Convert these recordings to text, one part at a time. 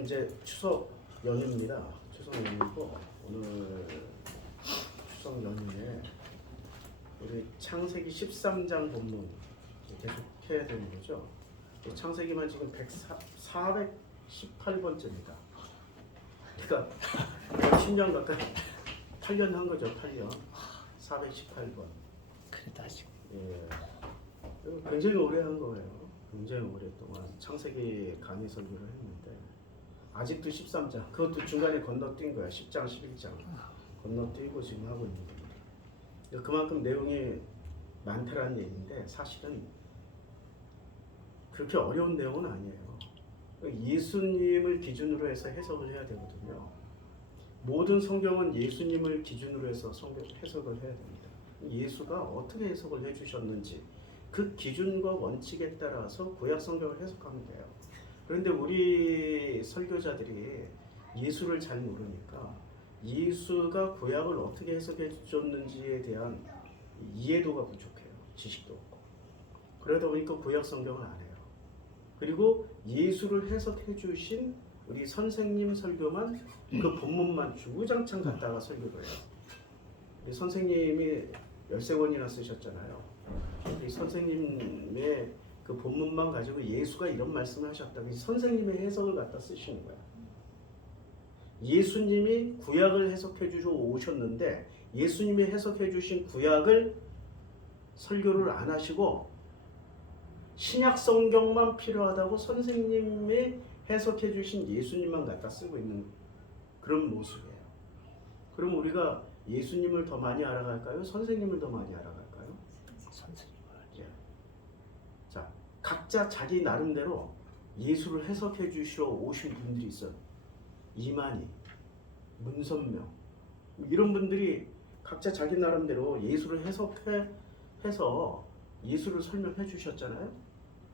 지금 이제 추석 연휴입니다. 추석 연휴고 오늘 추석 연휴에 우리 창세기 13장 본문 계속 해야 되는 거죠. 창세기만 지금 418번째입니다. 그러니까 10년 가까이 8년 한 거죠. 8년 418번. 그래도 아직 예, 굉장히 오래 한 거예요. 굉장히 오랫동안 창세기 강의 설교를 했는데 아직도 13장 그것도 중간에 건너뛴 거야. 10장 11장 건너뛰고 지금 하고 있는 겁니다. 그만큼 내용이 많다라는 얘기인데 사실은 그렇게 어려운 내용은 아니에요. 예수님을 기준으로 해서 해석을 해야 되거든요. 모든 성경은 예수님을 기준으로 해서 해석을 해야 됩니다. 예수가 어떻게 해석을 해주셨는지 그 기준과 원칙에 따라서 구약 성경을 해석하면 돼요. 그런데 우리 설교자들이 예수를 잘 모르니까 예수가 구약을 어떻게 해석해 줬는지에 대한 이해도가 부족해요. 지식도 없고. 그러다 보니까 구약 성경을 안 해요. 그리고 예수를 해석해 주신 우리 선생님 설교만 그 본문만 주구장창 갖다가 설교를 해요. 우리 선생님이 13권이나 쓰셨잖아요. 이 선생님의 그 본문만 가지고 예수가 이런 말씀을 하셨다고 선생님의 해석을 갖다 쓰시는 거야. 예수님이 구약을 해석해 주시고 오셨는데 예수님이 해석해 주신 구약을 설교를 안 하시고 신약 성경만 필요하다고 선생님이 해석해 주신 예수님만 갖다 쓰고 있는 그런 모습이에요. 그럼 우리가 예수님을 더 많이 알아갈까요? 선생님을 더 많이 알아갈까요? 선생님을 예. 자, 각자 자기 나름대로 예수를 해석해 주시러 오신 분들이 있어요. 이만희, 문선명 이런 분들이 각자 자기 나름대로 예수를 해서 예수를 설명해 주셨잖아요.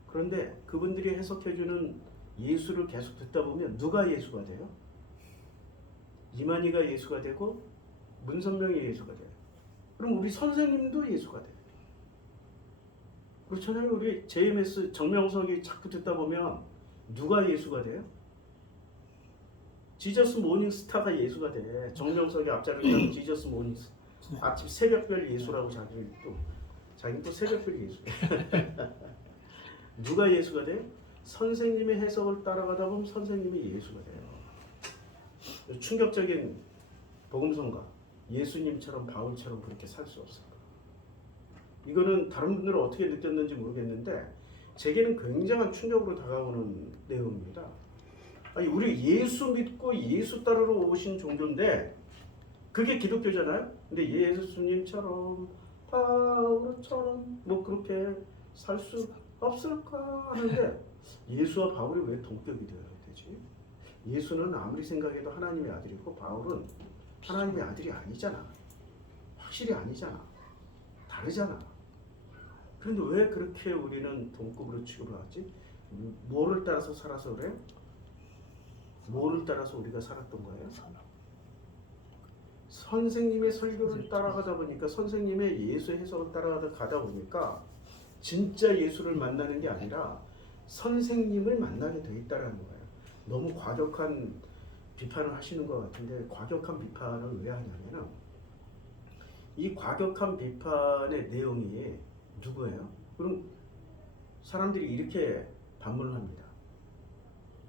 그런데 그분들이 해석해 주는 예수를 계속 듣다 보면 누가 예수가 돼요? 이만희가 예수가 되고 문선명이 예수가 돼요. 그럼 우리 선생님도 예수가 돼요. 그렇잖아요. 우리 JMS 정명석이 자꾸 듣다 보면 누가 예수가 돼요? 지저스 모닝스타가 예수가 돼. 정명석이 앞자리에 지저스 모닝스타. 아침 새벽별 예수라고 자기는 또 새벽별 예수. 누가 예수가 돼? 선생님의 해석을 따라가다 보면 선생님이 예수가 돼요. 충격적인 복음성가. 예수님처럼 바울처럼 그렇게 살 수 없어요. 이거는 다른 분들은 어떻게 느꼈는지 모르겠는데 제게는 굉장한 충격으로 다가오는 내용입니다. 아니, 우리 예수 믿고 예수 따르러 오신 종교인데 그게 기독교잖아요. 근데 예수님처럼 바울처럼 뭐 그렇게 살 수 없을까 하는데 예수와 바울이 왜 동격이 되어야 되지? 예수는 아무리 생각해도 하나님의 아들이고 바울은 하나님의 아들이 아니잖아. 확실히 아니잖아. 다르잖아. 그런데 왜 그렇게 우리는 동급으로 취급을 하지? 뭐를 따라서 살아서 그래? 뭐를 따라서 우리가 살았던 거예요? 선생님의 설교를 따라가다 보니까 선생님의 예수 해석을 따라가다 보니까 진짜 예수를 만나는 게 아니라 선생님을 만나게 돼 있다라는 거예요. 너무 과격한 비판을 하시는 것 같은데 과격한 비판을 왜 하냐면은 이 과격한 비판의 내용이 누구예요? 그럼 사람들이 이렇게 반문을 합니다.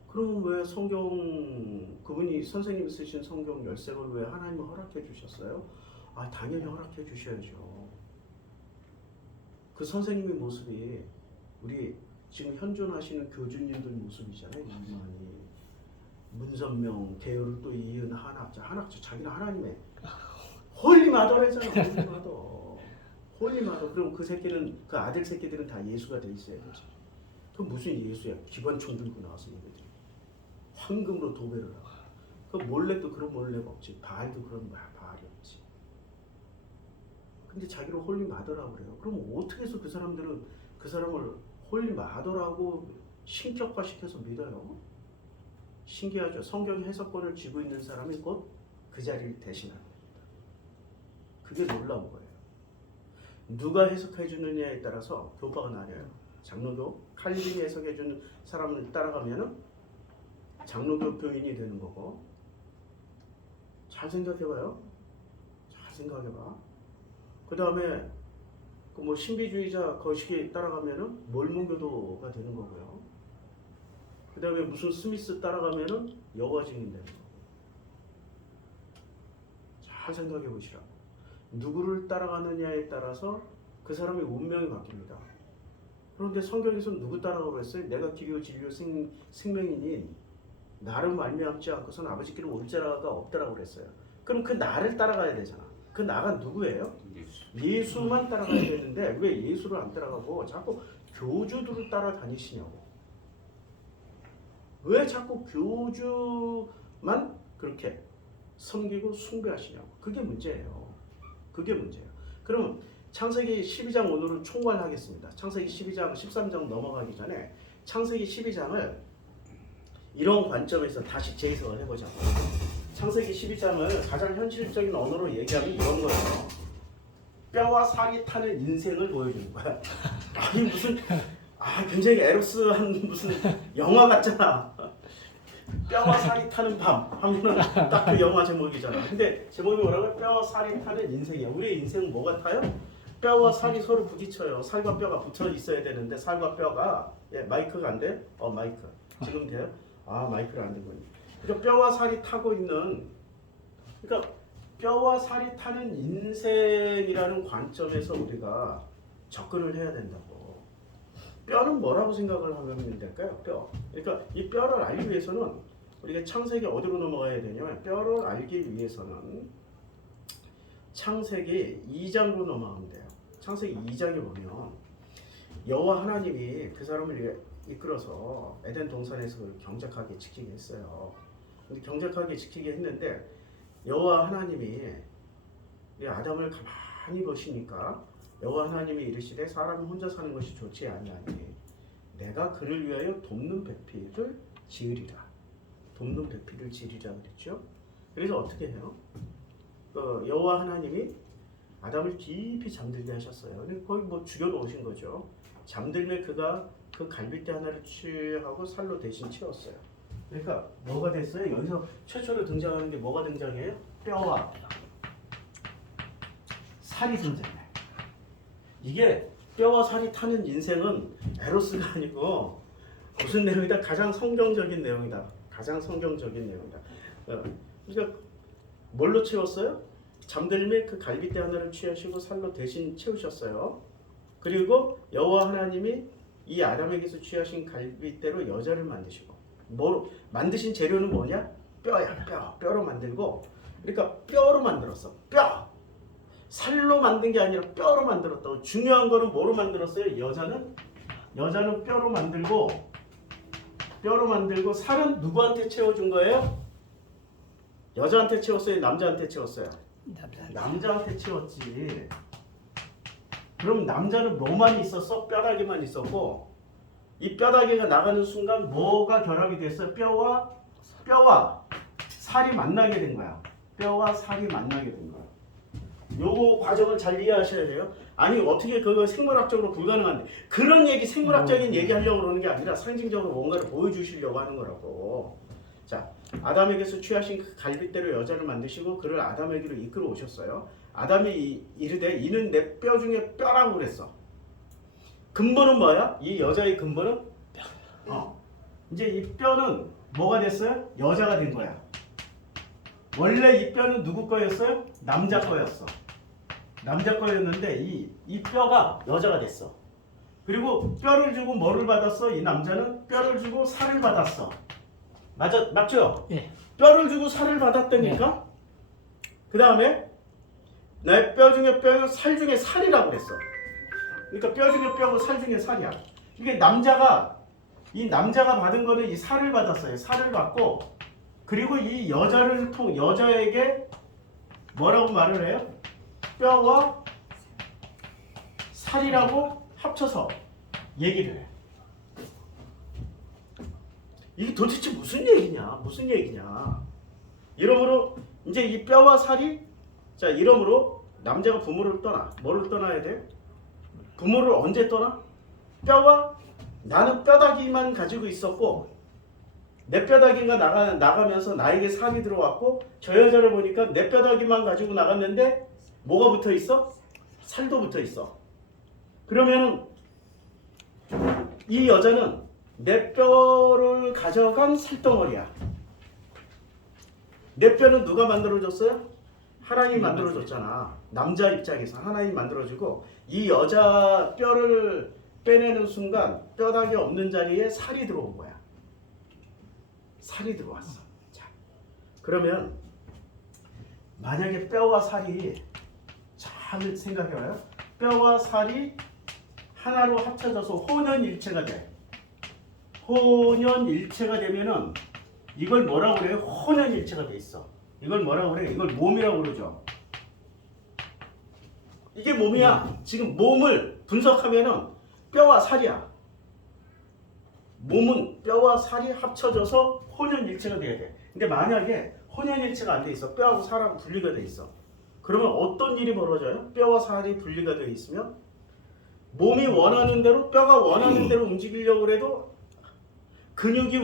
그럼 왜 그분이 선생님이 쓰신 성경 13권 왜 하나님은 허락해 주셨어요? 아, 당연히 허락해 주셔야죠. 그 선생님의 모습이 우리 지금 현존하시는 교주님들 모습이잖아요. 이만희, 문선명, 계열을 또 이은 한학자 자기는 하나님의 홀리마더래잖아. 홀리마더. 그럼 그 새끼는 그 아들 새끼들은 다 예수가 돼 있어야 되지. 그 무슨 예수야? 기관총 들고 나와서 얘네들이 황금으로 도배를 하고. 그 몰래도 그런 몰래가 없지. 바알도 그런 바알이 없지. 근데 자기를 홀리마더라고 그래요. 그럼 어떻게 해서 그 사람들은 그 사람을 홀리마더라고 신격화시켜서 믿어요? 신기하죠. 성경 해석권을 쥐고 있는 사람이 곧 그 자리를 대신하는 겁니다. 그게 놀라운 거예요. 누가 해석해 주느냐에 따라서 교파가 나뉘어요. 장로교 칼빈이 해석해 주는 사람을 따라가면은 장로교 교인이 되는 거고. 잘 생각해봐요. 잘 생각해봐. 그 다음에 그 뭐 신비주의자 거시기 따라가면은 몰몬교도가 되는 거고요. 그 다음에 무슨 스미스 따라가면은 여호와 증인 되는 거고. 잘 생각해 보시라. 누구를 따라가느냐에 따라서 그 사람의 운명이 바뀝니다. 그런데 성경에서 누구 따라가고 했어요? 내가 길이요 진리요 생명이니 나를 말미암지 않고서는 아버지께로 올 자가 없다라고 그랬어요. 그럼 그 나를 따라가야 되잖아. 그 나가 누구예요? 예수만 따라가야 되는데 왜 예수를 안 따라가고 자꾸 교주들을 따라다니시냐고. 왜 자꾸 교주만 그렇게 섬기고 숭배하시냐고. 그게 문제예요. 그게 문제예요. 그러면 창세기 12장 오늘은 총괄하겠습니다. 창세기 12장 13장 넘어가기 전에 창세기 12장을 이런 관점에서 다시 재해석을 해보자고. 창세기 12장을 가장 현실적인 언어로 얘기하면 이런 거예요. 뼈와 살이 타는 인생을 보여주는 거야. 아니 무슨 굉장히 에로스한 무슨 영화 같잖아. 뼈와 살이 타는 밤 하면은 딱 그 영화 제목이잖아. 근데 제목이 뭐라고요? 뼈와 살이 타는 인생이야. 우리의 인생은 뭐가 타요? 뼈와 살이 서로 부딪혀요. 살과 뼈가 붙어 있어야 되는데 살과 뼈가 마이크가 안 돼? 마이크 지금 돼요? 마이크가 안 되군요. 그러니까 뼈와 살이 타고 있는 그러니까 뼈와 살이 타는 인생이라는 관점에서 우리가 접근을 해야 된다고. 뼈는 뭐라고 생각을 하면 될까요? 뼈. 그러니까 이 뼈를 알기 위해서는 우리가 창세기 어디로 넘어가야 되냐면 뼈를 알기 위해서는 창세기 2장으로 넘어가면 돼요. 창세기 2장에 보면 여호와 하나님이 그 사람을 이끌어서 에덴 동산에서 경작하게 지키게 했어요. 근데 경작하게 지키게 했는데 여호와 하나님이 아담을 가만히 보시니까 여호와 하나님이 이르시되 사람이 혼자 사는 것이 좋지 아니하니 내가 그를 위하여 돕는 배필을 지으리라. 돕는 배필을 지으리라 그랬죠. 그래서 어떻게 해요? 여호와 하나님이 아담을 깊이 잠들게 하셨어요. 거의 뭐 죽여놓으신 거죠. 잠들면 그가 그 갈빗대 하나를 취하고 살로 대신 채웠어요. 그러니까 뭐가 됐어요? 여기서 최초로 등장하는 게 뭐가 등장해요? 뼈와 살이 등장해. 이게 뼈와 살이 타는 인생은 에로스가 아니고 무슨 내용이다? 가장 성경적인 내용이다. 가장 성경적인 내용이다. 그러니까 뭘로 채웠어요? 잠들매 그 갈빗대 하나를 취하시고 살로 대신 채우셨어요. 그리고 여호와 하나님이 이 아담에게서 취하신 갈빗대로 여자를 만드시고 뭐로 만드신 재료는 뭐냐? 뼈야. 뼈로 만들고 그러니까 뼈로 만들었어. 뼈. 살로 만든 게 아니라 뼈로 만들었다고. 중요한 거는 뭐로 만들었어요? 여자는 뼈로 만들고 살은 누구한테 채워준 거예요? 여자한테 채웠어요? 남자한테 채웠어요? 남자한테 채웠지. 그럼 남자는 뭐만 있었어? 뼈다귀만 있었고 이 뼈다귀가 나가는 순간 뭐가 결합이 됐어요? 뼈와 살이 만나게 된 거야. 뼈와 살이 만나게 된 거야. 요거 과정을 잘 이해하셔야 돼요. 아니 어떻게 그거 생물학적으로 불가능한데 그런 얘기 생물학적인 얘기 하려고 그러는 게 아니라 상징적으로 뭔가를 보여주시려고 하는 거라고. 자, 아담에게서 취하신 그 갈빗대로 여자를 만드시고 그를 아담에게로 이끌어 오셨어요. 아담이 이르되 이는 내 뼈 중에 뼈라고 그랬어. 근본은 뭐야? 이 여자의 근본은 뼈. 이제 이 뼈는 뭐가 됐어요? 여자가 된 거야. 원래 이 뼈는 누구 거였어요? 남자 거였어. 남자 거였는데 이 뼈가 여자가 됐어. 그리고 뼈를 주고 뭐를 받았어? 이 남자는 뼈를 주고 살을 받았어. 맞죠? 예. 뼈를 주고 살을 받았다니까? 그 다음에 내 뼈 중에 뼈요 살 중에 살이라고 그랬어. 그러니까 뼈 중에 뼈고 살 중에 살이야. 이게 남자가 받은 거는 이 살을 받았어요. 살을 받고 그리고 이 여자에게 뭐라고 말을 해요? 뼈와 살이라고 합쳐서 얘기를 해. 이게 도대체 무슨 얘기냐? 이러므로 이제 이 뼈와 살이 이러므로 남자가 부모를 떠나. 뭐를 떠나야 돼? 부모를 언제 떠나? 나는 뼈다귀만 가지고 있었고 내 뼈다귀가 나가면서 나에게 살이 들어왔고 저 여자를 보니까 내 뼈다귀만 가지고 나갔는데 뭐가 붙어 있어? 살도 붙어 있어. 그러면 이 여자는 내 뼈를 가져간 살덩어리야. 내 뼈는 누가 만들어줬어요? 하나님이 만들어줬잖아. 남자 입장에서 하나님이 만들어주고 이 여자 뼈를 빼내는 순간 뼈다귀 없는 자리에 살이 들어온 거야. 살이 들어왔어. 자, 그러면 만약에 뼈와 살이 잘 생각해봐요. 뼈와 살이 하나로 합쳐져서 혼연일체가 돼. 혼연일체가 되면은 이걸 뭐라고 그래요? 혼연일체가 돼 있어. 이걸 뭐라고 그래요? 이걸 몸이라고 그러죠. 이게 몸이야. 지금 몸을 분석하면은 뼈와 살이야. 몸은 뼈와 살이 합쳐져서 혼연일체가 돼야 돼. 근데 만약에 혼연일체가 안 돼 있어. 뼈하고 살하고 분리가 돼 있어. 그러면 어떤 일이 벌어져요? 뼈와 살이 분리가 돼 있으면 몸이 원하는 대로 뼈가 원하는 대로 움직이려고 해도 근육이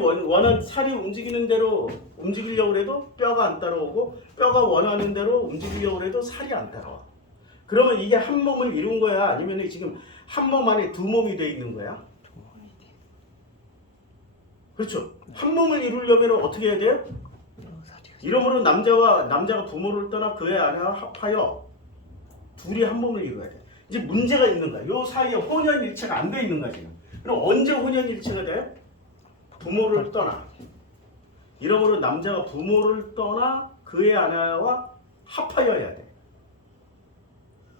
살이 움직이는 대로 움직이려고 해도 뼈가 안 따라오고 뼈가 원하는 대로 움직이려고 해도 살이 안 따라와. 그러면 이게 한 몸을 이룬 거야? 아니면 지금 한 몸 안에 두 몸이 돼 있는 거야? 그렇죠. 한 몸을 이루려면 어떻게 해야 돼요? 이러므로 남자가 부모를 떠나 그의 아내와 합하여 둘이 한 몸을 이루어야 돼. 이제 문제가 있는 거야. 요 사이에 혼연일체가 안 돼 있는 거야 지금. 그럼 언제 혼연일체가 돼? 부모를 떠나. 이러므로 남자가 부모를 떠나 그의 아내와 합하여야 돼.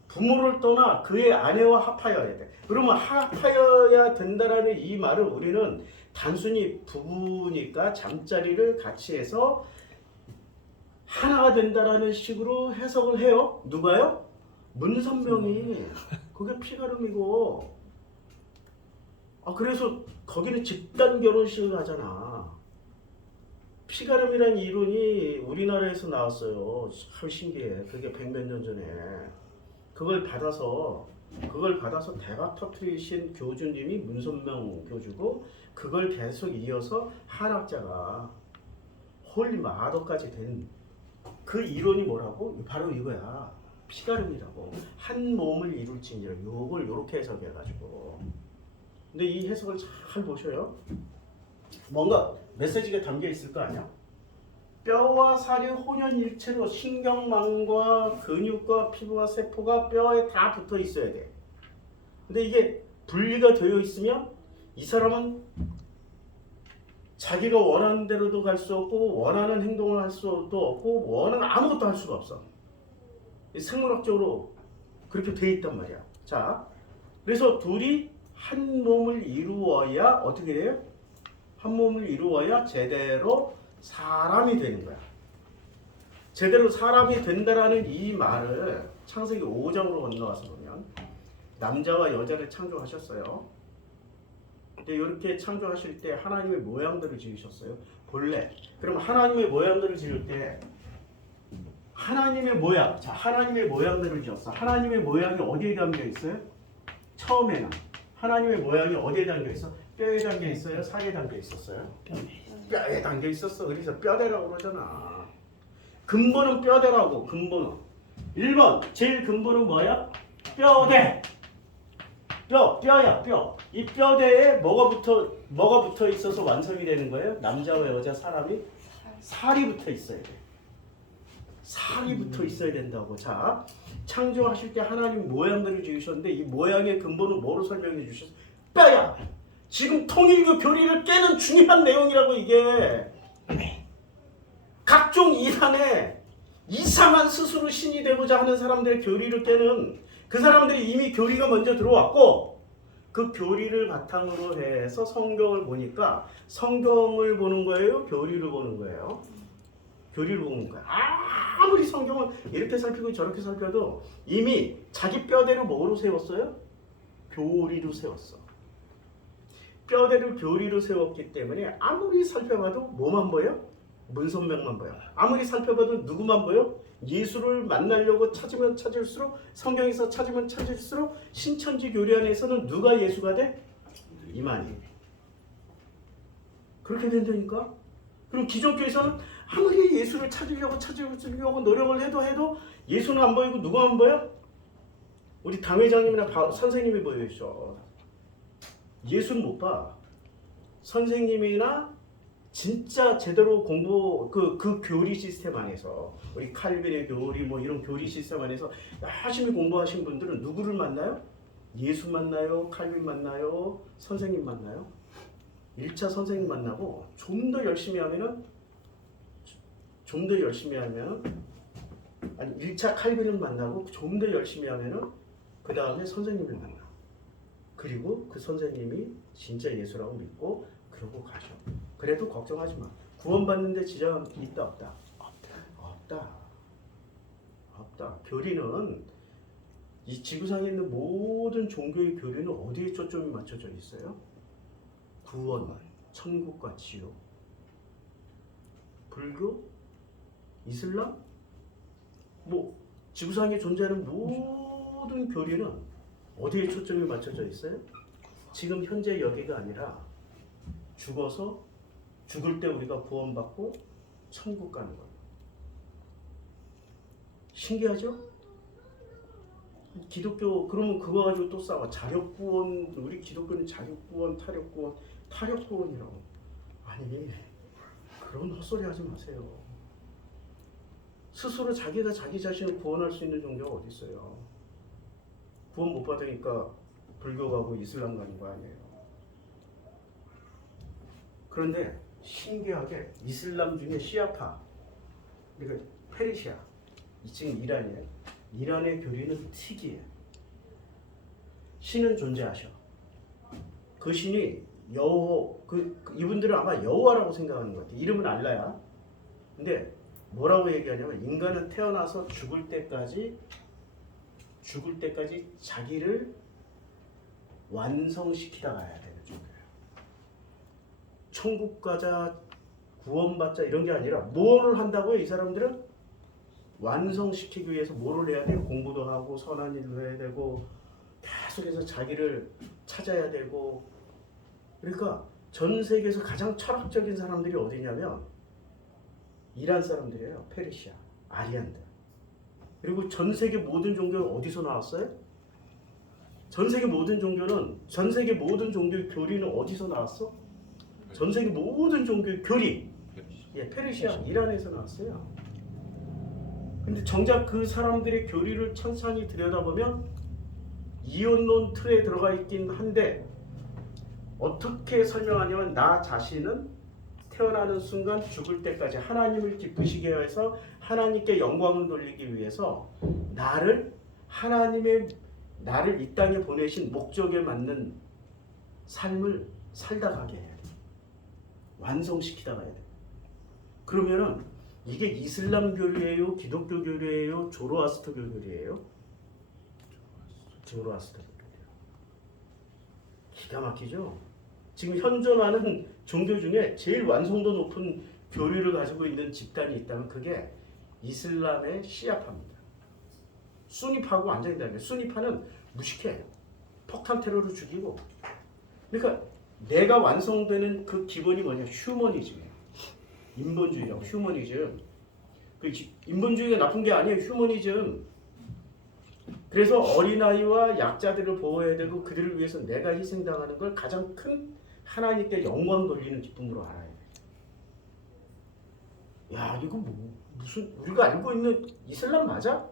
부모를 떠나 그의 아내와 합하여야 돼. 그러면 합하여야 된다라는 이 말을 우리는 단순히 부부니까 잠자리를 같이 해서 하나가 된다라는 식으로 해석을 해요. 누가요? 문선명이. 그게 피가름이고. 그래서 거기는 집단 결혼식을 하잖아. 피가름이라는 이론이 우리나라에서 나왔어요. 참 신기해. 그게 100몇 년 전에. 그걸 받아서 대박 터트리신 교주님이 문선명 교주고 그걸 계속 이어서 한학자가 홀리 마더까지 된 그 이론이 뭐라고? 바로 이거야. 피가름이라고. 한 몸을 이룰지니라. 요걸 요렇게 해석해가지고. 근데 이 해석을 잘 보셔요. 뭔가 메시지가 담겨 있을 거 아니야? 뼈와 살이 혼연일체로 신경망과 근육과 피부와 세포가 뼈에 다 붙어 있어야 돼. 근데 이게 분리가 되어 있으면 이 사람은 자기가 원하는 대로도 갈 수 없고 원하는 행동을 할 수도 없고 원하는 아무것도 할 수가 없어. 생물학적으로 그렇게 돼 있단 말이야. 자, 그래서 둘이 한 몸을 이루어야 어떻게 돼요? 한 몸을 이루어야 제대로 사람이 되는 거야. 제대로 사람이 된다라는 이 말을 창세기 5장으로 건너가서 보면 남자와 여자를 창조하셨어요. 근데 이렇게 창조하실 때 하나님의 모양들을 지으셨어요. 본래. 그럼 하나님의 모양들을 지을 때 하나님의 모양, 자 하나님의 모양들을 지었어. 하나님의 모양이 어디에 담겨 있어요? 처음에는 하나님의 모양이 어디에 담겨 있어? 뼈에 담겨 있어요? 살에 담겨 있었어요? 뼈에 담겨 있었어. 그래서 뼈대라고 그러잖아. 근본은 뼈대라고. 근본은 1번 제일 근본은 뭐야? 뼈대. 뼈야 뼈. 이 뼈대에 뭐가 붙어 있어서 완성이 되는 거예요? 남자와 여자 사람이 살이 붙어 있어야 돼. 살이 붙어 있어야 된다고. 자, 창조하실 때 하나님 모양들을 지으셨는데 이 모양의 근본은 뭐로 설명해 주셨어요? 뼈야. 지금 통일교 교리를 깨는 중요한 내용이라고 이게. 각종 이단에 이상한 스스로 신이 되고자 하는 사람들의 교리를 깨는 그 사람들이 이미 교리가 먼저 들어왔고 그 교리를 바탕으로 해서 성경을 보니까 성경을 보는 거예요? 교리를 보는 거예요? 교리를 보는 거야. 아무리 성경을 이렇게 살피고 저렇게 살펴도 이미 자기 뼈대로 뭐로 세웠어요? 교리로 세웠어. 뼈대로 교리로 세웠기 때문에 아무리 살펴봐도 뭐만 보여? 문선명만 보여. 아무리 살펴봐도 누구만 보여? 예수를 만나려고 찾으면 찾을수록 성경에서 찾으면 찾을수록 신천지 교리 안에서는 누가 예수가 돼? 이만희. 그렇게 된다니까? 그럼 기독교에서는 아무리 예수를 찾으려고 노력을 해도 예수는 안 보이고 누가 안 보여? 우리 당회장님이나 선생님이 보여주죠. 예수는 못 봐. 선생님이나 진짜 제대로 공부 그 교리 시스템 안에서 우리 칼빈의 교리 뭐 이런 교리 시스템 안에서 열심히 공부하신 분들은 누구를 만나요? 예수 만나요? 칼빈 만나요? 선생님 만나요? 1차 선생님 만나고 좀 더 열심히 하면 아니 1차 칼빈을 만나고 좀 더 열심히 하면은 그 다음에 선생님을 만나. 그리고 그 선생님이 진짜 예수라고 믿고 그러고 가셔. 그래도 걱정하지 마. 구원받는데 지장 있다 없다? 없다. 교리는 이 지구상에 있는 모든 종교의 교리는 어디에 초점이 맞춰져 있어요? 구원, 천국과 지옥. 불교, 이슬람, 뭐 지구상에 존재하는 모든 교리는 어디에 초점이 맞춰져 있어요? 지금 현재 여기가 아니라 죽어서 죽을 때 우리가 구원받고 천국 가는 거예요. 신기하죠? 기독교 그러면 그거 가지고 또 싸워. 자력구원, 우리 기독교는 자력구원, 타력구원이라고. 아니 그런 헛소리 하지 마세요. 스스로 자기가 자기 자신을 구원할 수 있는 종교가 어디 있어요? 구원 못 받으니까 불교 가고 이슬람 가는 거 아니에요. 그런데 신기하게 이슬람 중에 시아파, 그러니까 페르시아, 지금 이란이에요. 이란의 교리는 특이해요. 신은 존재하셔. 그 신이 여호, 이분들은 아마 여호와라고 생각하는 것 같아요. 이름은 알라야. 근데 뭐라고 얘기하냐면 인간은 태어나서 죽을 때까지 자기를 완성시키다 가야 되는 종교예요. 천국 가자, 구원받자 이런 게 아니라 뭐를 한다고요? 이 사람들은 완성시키기 위해서 뭐를 해야 돼요? 공부도 하고 선한 일도 해야 되고 계속해서 자기를 찾아야 되고. 그러니까 전 세계에서 가장 철학적인 사람들이 어디냐면 이란 사람들이에요. 페르시아, 아리안들. 그리고 전 세계 모든 종교는 어디서 나왔어요? 전 세계 모든 종교의 교리는 어디서 나왔어? 전 세계 모든 종교의 교리, 페르시아, 이란에서 나왔어요. 근데 정작 그 사람들의 교리를 천천히 들여다보면 이혼론 틀에 들어가 있긴 한데 어떻게 설명하냐면 나 자신은 태어나는 순간 죽을 때까지 하나님을 기쁘시게 해서 하나님께 영광을 돌리기 위해서 나를 이 땅에 보내신 목적에 맞는 삶을 살다 가게 해야 돼. 완성시키다 가야 돼. 그러면은 이게 이슬람 교리예요? 기독교 교리예요? 조로아스터 교리예요? 조로아스터 교리예요. 기가 막히죠? 지금 현존하는 종교 중에 제일 완성도 높은 교리를 가지고 있는 집단이 있다면 그게 이슬람의 시아파입니다. 수니파하고 완전히 다르게 수니파는 무식해. 폭탄 테러로 죽이고. 그러니까 내가 완성되는 그 기본이 뭐냐? 휴머니즘이에요. 인본주의라고. 휴머니즘. 그 인본주의가 나쁜 게 아니에요. 휴머니즘. 그래서 어린아이와 약자들을 보호해야 되고 그들을 위해서 내가 희생당하는 걸 가장 큰 하나님께 영광 돌리는 기쁨으로 알아야 돼. 야, 이거 무슨 우리가 알고 있는 이슬람 맞아?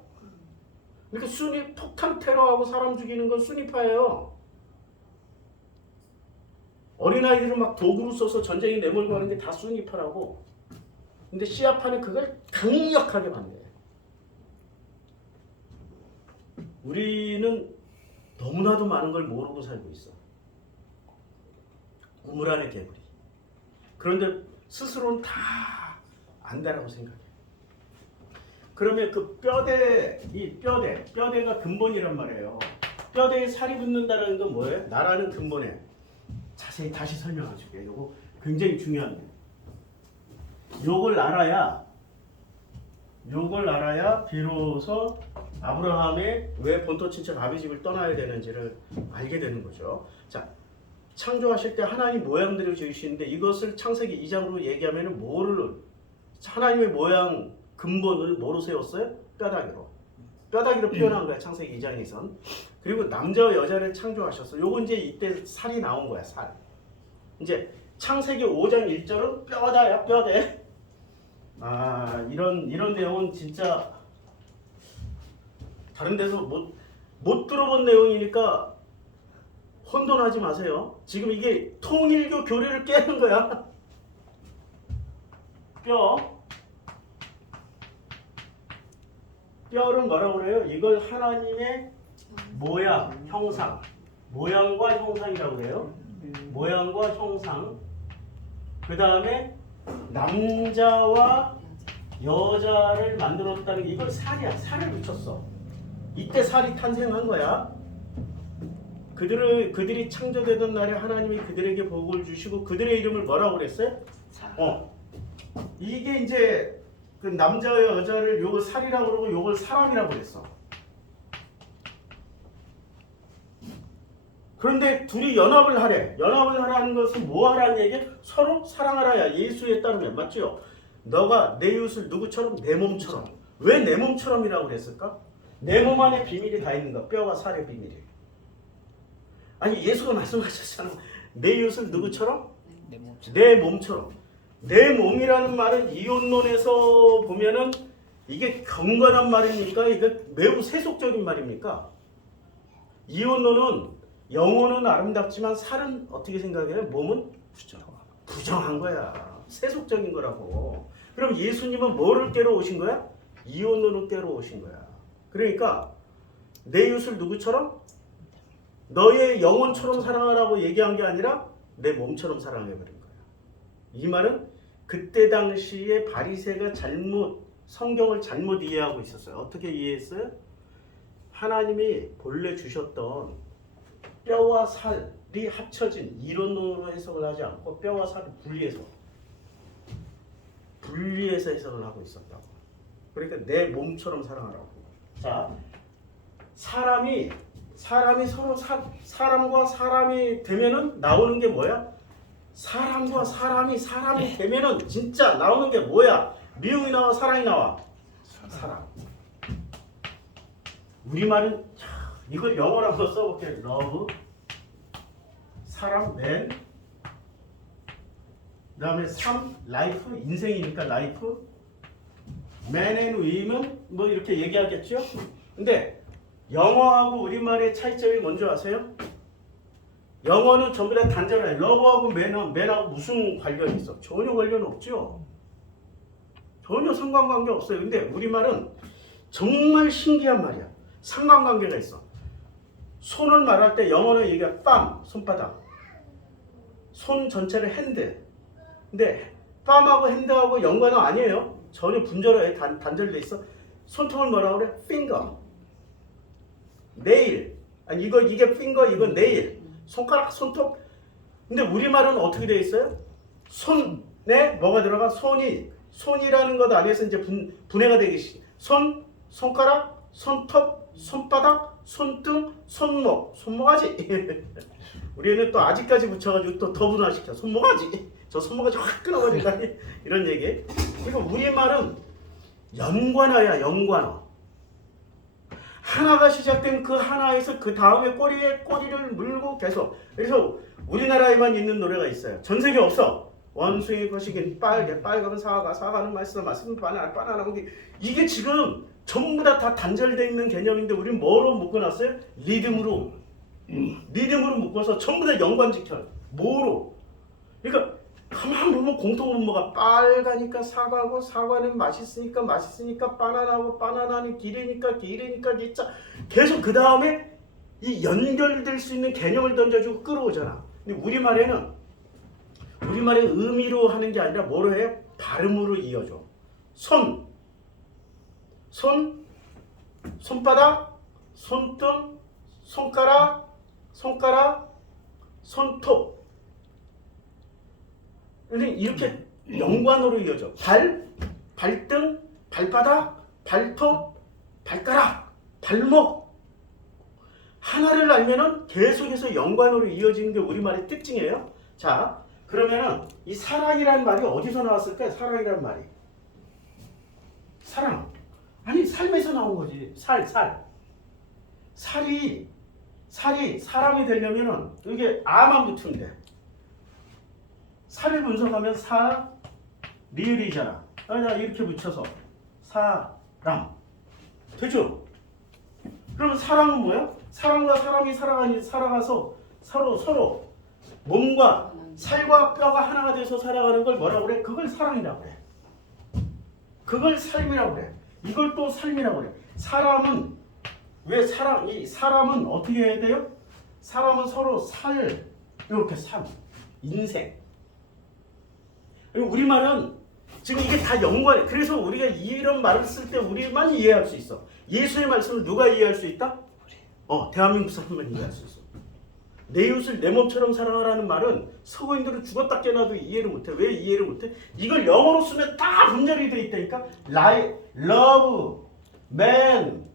그러니까 순위 폭탄 테러하고 사람 죽이는 건 순위파예요. 어린아이들을 막 도구로 써서 전쟁에 내몰고 하는 게 다 순위파라고. 근데 시아파는 그걸 강력하게 반대해. 우리는 너무나도 많은 걸 모르고 살고 있어. 우물 안의 개구리. 그런데 스스로는 다 안다라고 생각해. 그러면 그 뼈대가 근본이란 말이에요. 뼈대에 살이 붙는다는 건 뭐예요? 나라는 근본에. 자세히 다시 설명해 줄게요. 이거 굉장히 중요합니다. 요걸 알아야 비로소 아브라함이 왜 본토 친척 아비 집을 떠나야 되는지를 알게 되는 거죠. 자, 창조하실 때 하나님 모양대로 지으시는데 이것을 창세기 2장으로 얘기하면 뭐를 하나님의 모양 근본을 뭐로 세웠어요? 뼈다귀로. 뼈다귀로 표현한 거야 창세기 2장에선. 그리고 남자와 여자를 창조하셨어. 요거 이제 이때 살이 나온 거야 살. 이제 창세기 5장 1절은 뼈다야 뼈대. 아 이런 내용은 진짜 다른 데서 못 들어본 내용이니까 혼돈하지 마세요. 지금 이게 통일교 교리를 깨는 거야. 뼈를 뭐라고 그래요? 이걸 하나님의 모양, 형상, 모양과 형상이라고 그래요. 모양과 형상. 그 다음에 남자와 여자를 만들었다는 게 이건 살이야. 살을 붙였어. 이때 살이 탄생한 거야. 그들이 창조되던 날에 하나님이 그들에게 복을 주시고 그들의 이름을 뭐라고 그랬어요? 이게 이제 그 남자와 여자를 요걸 살이라고 그러고 요걸 사람이라고 그랬어. 그런데 둘이 연합을 하래. 연합을 하라는 것은 뭐 하라는 얘기? 서로 사랑하라야. 예수에 따르면 맞죠? 너가 내 이웃을 누구처럼? 내 몸처럼. 왜 내 몸처럼이라고 그랬을까? 내 몸 안에 비밀이 다 있는 거. 뼈와 살의 비밀이. 아니 예수가 말씀하셨잖아. 내 이웃을 누구처럼? 내 몸처럼. 내 몸이라는 말은 이혼론에서 보면은 이게 경건한 말입니까? 이게 매우 세속적인 말입니까? 이혼론은 영혼은 아름답지만 살은 어떻게 생각해요? 몸은 부정한 거야. 세속적인 거라고. 그럼 예수님은 뭐를 깨러 오신 거야? 이혼론을 깨러 오신 거야. 그러니까 내 이웃을 누구처럼? 너의 영혼처럼 사랑하라고 얘기한 게 아니라 내 몸처럼 사랑해버린 거야. 이 말은 그때 당시에 바리새가 성경을 잘못 이해하고 있었어요. 어떻게 이해했어요? 하나님이 본래 주셨던 뼈와 살이 합쳐진 이론으로 해석을 하지 않고 뼈와 살을 분리해서 해석을 하고 있었다고. 그러니까 내 몸처럼 사랑하라고. 자, 사람이 서로 사람과 사람이 되면은 나오는 게 뭐야? 사람과 사람이 되면은 진짜 나오는 게 뭐야? 미움이 나와 사랑이 나와? 사랑. 우리말은 이걸 영어로 한번 써볼게요. love, 사람, man. 그 다음에 life, 인생이니까 life. man and women 뭐 이렇게 얘기하겠죠? 근데 영어하고 우리말의 차이점이 뭔지 아세요? 영어는 전부 다 단절해. 러브하고 맨하고 무슨 관련이 있어? 전혀 관련 없죠. 전혀 상관관계 없어요. 근데 우리말은 정말 신기한 말이야. 상관관계가 있어. 손을 말할 때 영어는 이게 palm, 손바닥. 손 전체를 hand. 근데 palm하고 hand하고 연관은 아니에요. 전혀 분절해. 단절돼 있어. 손톱을 뭐라고 그래? finger. 네일. 아니 이게 finger, 이건 네일. 손가락, 손톱. 근데 우리말은 어떻게 되어 있어요? 손에 뭐가 들어가? 손이라는 것 안에서 이제 분해가 되기 손가락, 손톱, 손바닥, 손등, 손모가지. 우리는 또 아직까지 붙여가지고 또 더 분화시켜. 손모가지. 저 손모가지 확 끊어버린다. 이런 얘기. 그리고 우리말은 연관어야, 연관어. 하나가 시작된 그 하나에서 그 다음에 꼬리를 물고 계속. 그래서 우리나라에만 있는 노래가 있어요. 전 세계 없어. 원숭이 거시긴 빨가면 사과는 맛있으면 바나나 고기. 이게 지금 전부 다 단절되어 있는 개념인데 우리는 뭐로 묶어놨어요? 리듬으로 묶어서 전부 다 연관지켜. 뭐로? 그러니까 가만 보면 공통은 뭐가 빨가니까 사과고 사과는 맛있으니까 바나나고 바나나는 기르니까 기차. 계속 그 다음에 이 연결될 수 있는 개념을 던져주고 끌어오잖아. 근데 우리말의 의미로 하는 게 아니라 뭐로 해요? 발음으로 이어줘. 손바닥, 손등, 손가락, 손톱. 이렇게 연관으로 이어져. 발등, 발바닥, 발톱, 발가락, 발목. 하나를 알면은 계속해서 연관으로 이어지는 게 우리말의 특징이에요. 자, 그러면은 이 사랑이라는 말이 어디서 나왔을까요? 사랑이라는 말이. 사랑. 아니, 삶에서 나온 거지. 살이 사람이 되려면은 이게 아만 붙으면 돼. 살을 분석하면 리을이잖아. 나 이렇게 붙여서 사람 되죠? 그러면 사랑은 뭐야? 사람과 사람이 살아가서 서로 몸과 살과 뼈가 하나가 돼서 살아가는 걸 뭐라고 그래? 그걸 사랑이라고 그래. 그걸 삶이라고 그래. 이걸 또 삶이라고 그래. 사람은 왜 이 사람은 어떻게 해야 돼요? 사람은 서로 이렇게 인생. 우리말은 지금 이게 다 연관해. 그래서 우리가 이런 말을 쓸 때 우리만 이해할 수 있어. 예수의 말씀을 누가 이해할 수 있다? 대한민국 사람만 이해할 수 있어. 내 이웃을 내 몸처럼 사랑하라는 말은 서구인들은 죽었다 깨나도 이해를 못해. 왜 이해를 못해? 이걸 영어로 쓰면 다 분열이 돼 있다니까. love, man,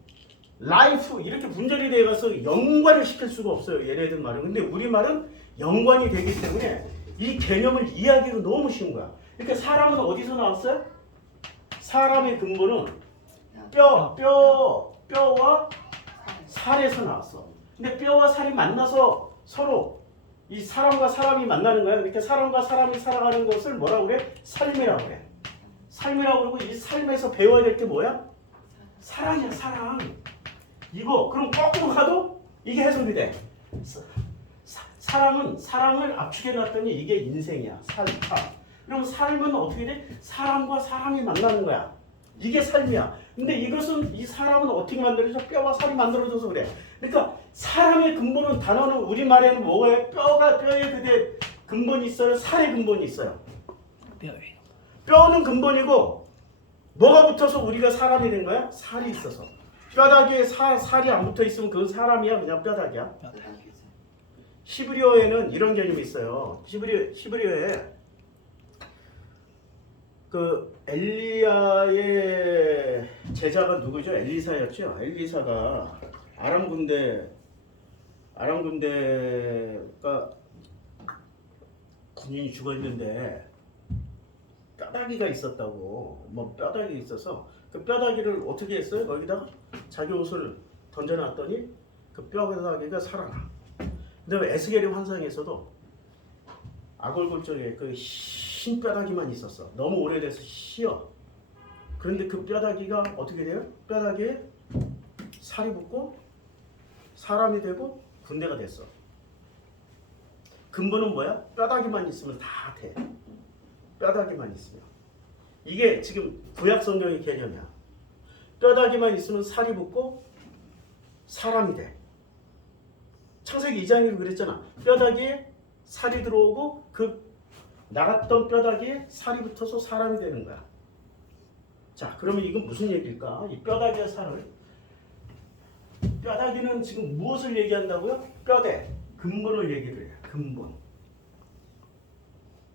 life 이렇게 분절이 되어 가서 연관을 시킬 수가 없어요. 얘네들 말은. 근데 우리 말은 연관이 되기 때문에 이 개념을 이해하기가 너무 쉬운 거야. 그러니까 사람은 어디서 나왔어요? 사람의 근본은 뼈와 살에서 나왔어. 근데 뼈와 살이 만나서 서로 이 사람과 사람이 만나는 거야. 그러니까 사람과 사람이 살아가는 것을 뭐라고 그래? 삶이라고 그래. 삶이라고 그러고 이 삶에서 배워야 될 게 뭐야? 사랑이야, 사랑. 이거 그럼 거꾸로 가도 이게 해석이 돼. 사랑을 압축해 놨더니 이게 인생이야. 삶. 그럼 삶은 어떻게 돼? 사람과 사람이 만나는 거야. 이게 삶이야. 근데 이 사람은 어떻게 만들어져? 뼈와 살이 만들어져서 그래. 그러니까 사람의 근본은 단어는 우리말에는 뭐예요? 뼈에 그대 근본이 있어요? 살의 근본이 있어요? 뼈에. 뼈는 근본이고 뭐가 붙어서 우리가 사람이 된 거야? 살이 있어서. 뼈다귀에 살이 안 붙어 있으면 그건 사람이야? 그냥 뼈다귀야? 히브리어에는 이런 개념이 있어요. 히브리어에 그 엘리야의 제자가 누구죠? 엘리사였죠. 엘리사가 아람 군대가 군인이 죽어 있는데 뼈다귀가 있었다고. 뼈다귀 있어서 그 뼈다귀를 어떻게 했어요? 거기다가 자기 옷을 던져놨더니 그 뼈다귀가 살아나. 근데 에스겔의 환상에서도 아골골 쪽에 그 흰 뼈다귀만 있었어. 너무 오래돼서 희어. 그런데 그 뼈다귀가 어떻게 돼요? 뼈다귀에 살이 붙고 사람이 되고 군대가 됐어. 근본은 뭐야? 뼈다귀만 있으면 다 돼. 뼈다귀만 있으면. 이게 지금 구약 성경의 개념이야. 뼈다귀만 있으면 살이 붙고 사람이 돼. 창세기 2장에도 그랬잖아. 뼈다귀에 살이 들어오고 그 나갔던 뼈다귀에 살이 붙어서 사람이 되는 거야. 자, 그러면 이건 무슨 얘기일까? 이 뼈다귀와 살을. 뼈다귀는 지금 무엇을 얘기한다고요? 뼈대, 근본을 얘기를 해요. 근본.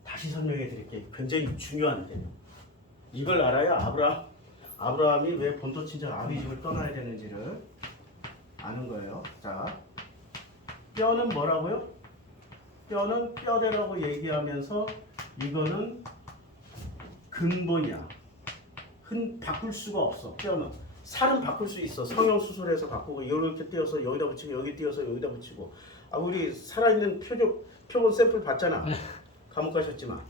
다시 설명해 드릴게요. 굉장히 중요한 개념. 이걸 알아야 아브라함이 왜 본토 친척 아비집을 떠나야 되는지를 아는 거예요. 자, 뼈는 뭐라고요? 뼈는 뼈대라고 얘기하면서 이거는 근본이야. 바꿀 수가 없어. 뼈는. 살은 바꿀 수 있어. 성형수술해서 바꾸고 이렇게 띄어서 여기다 붙이고 여기 띄어서 여기다 붙이고. 우리 살아있는 표본 샘플 봤잖아. 감옥 가셨지만.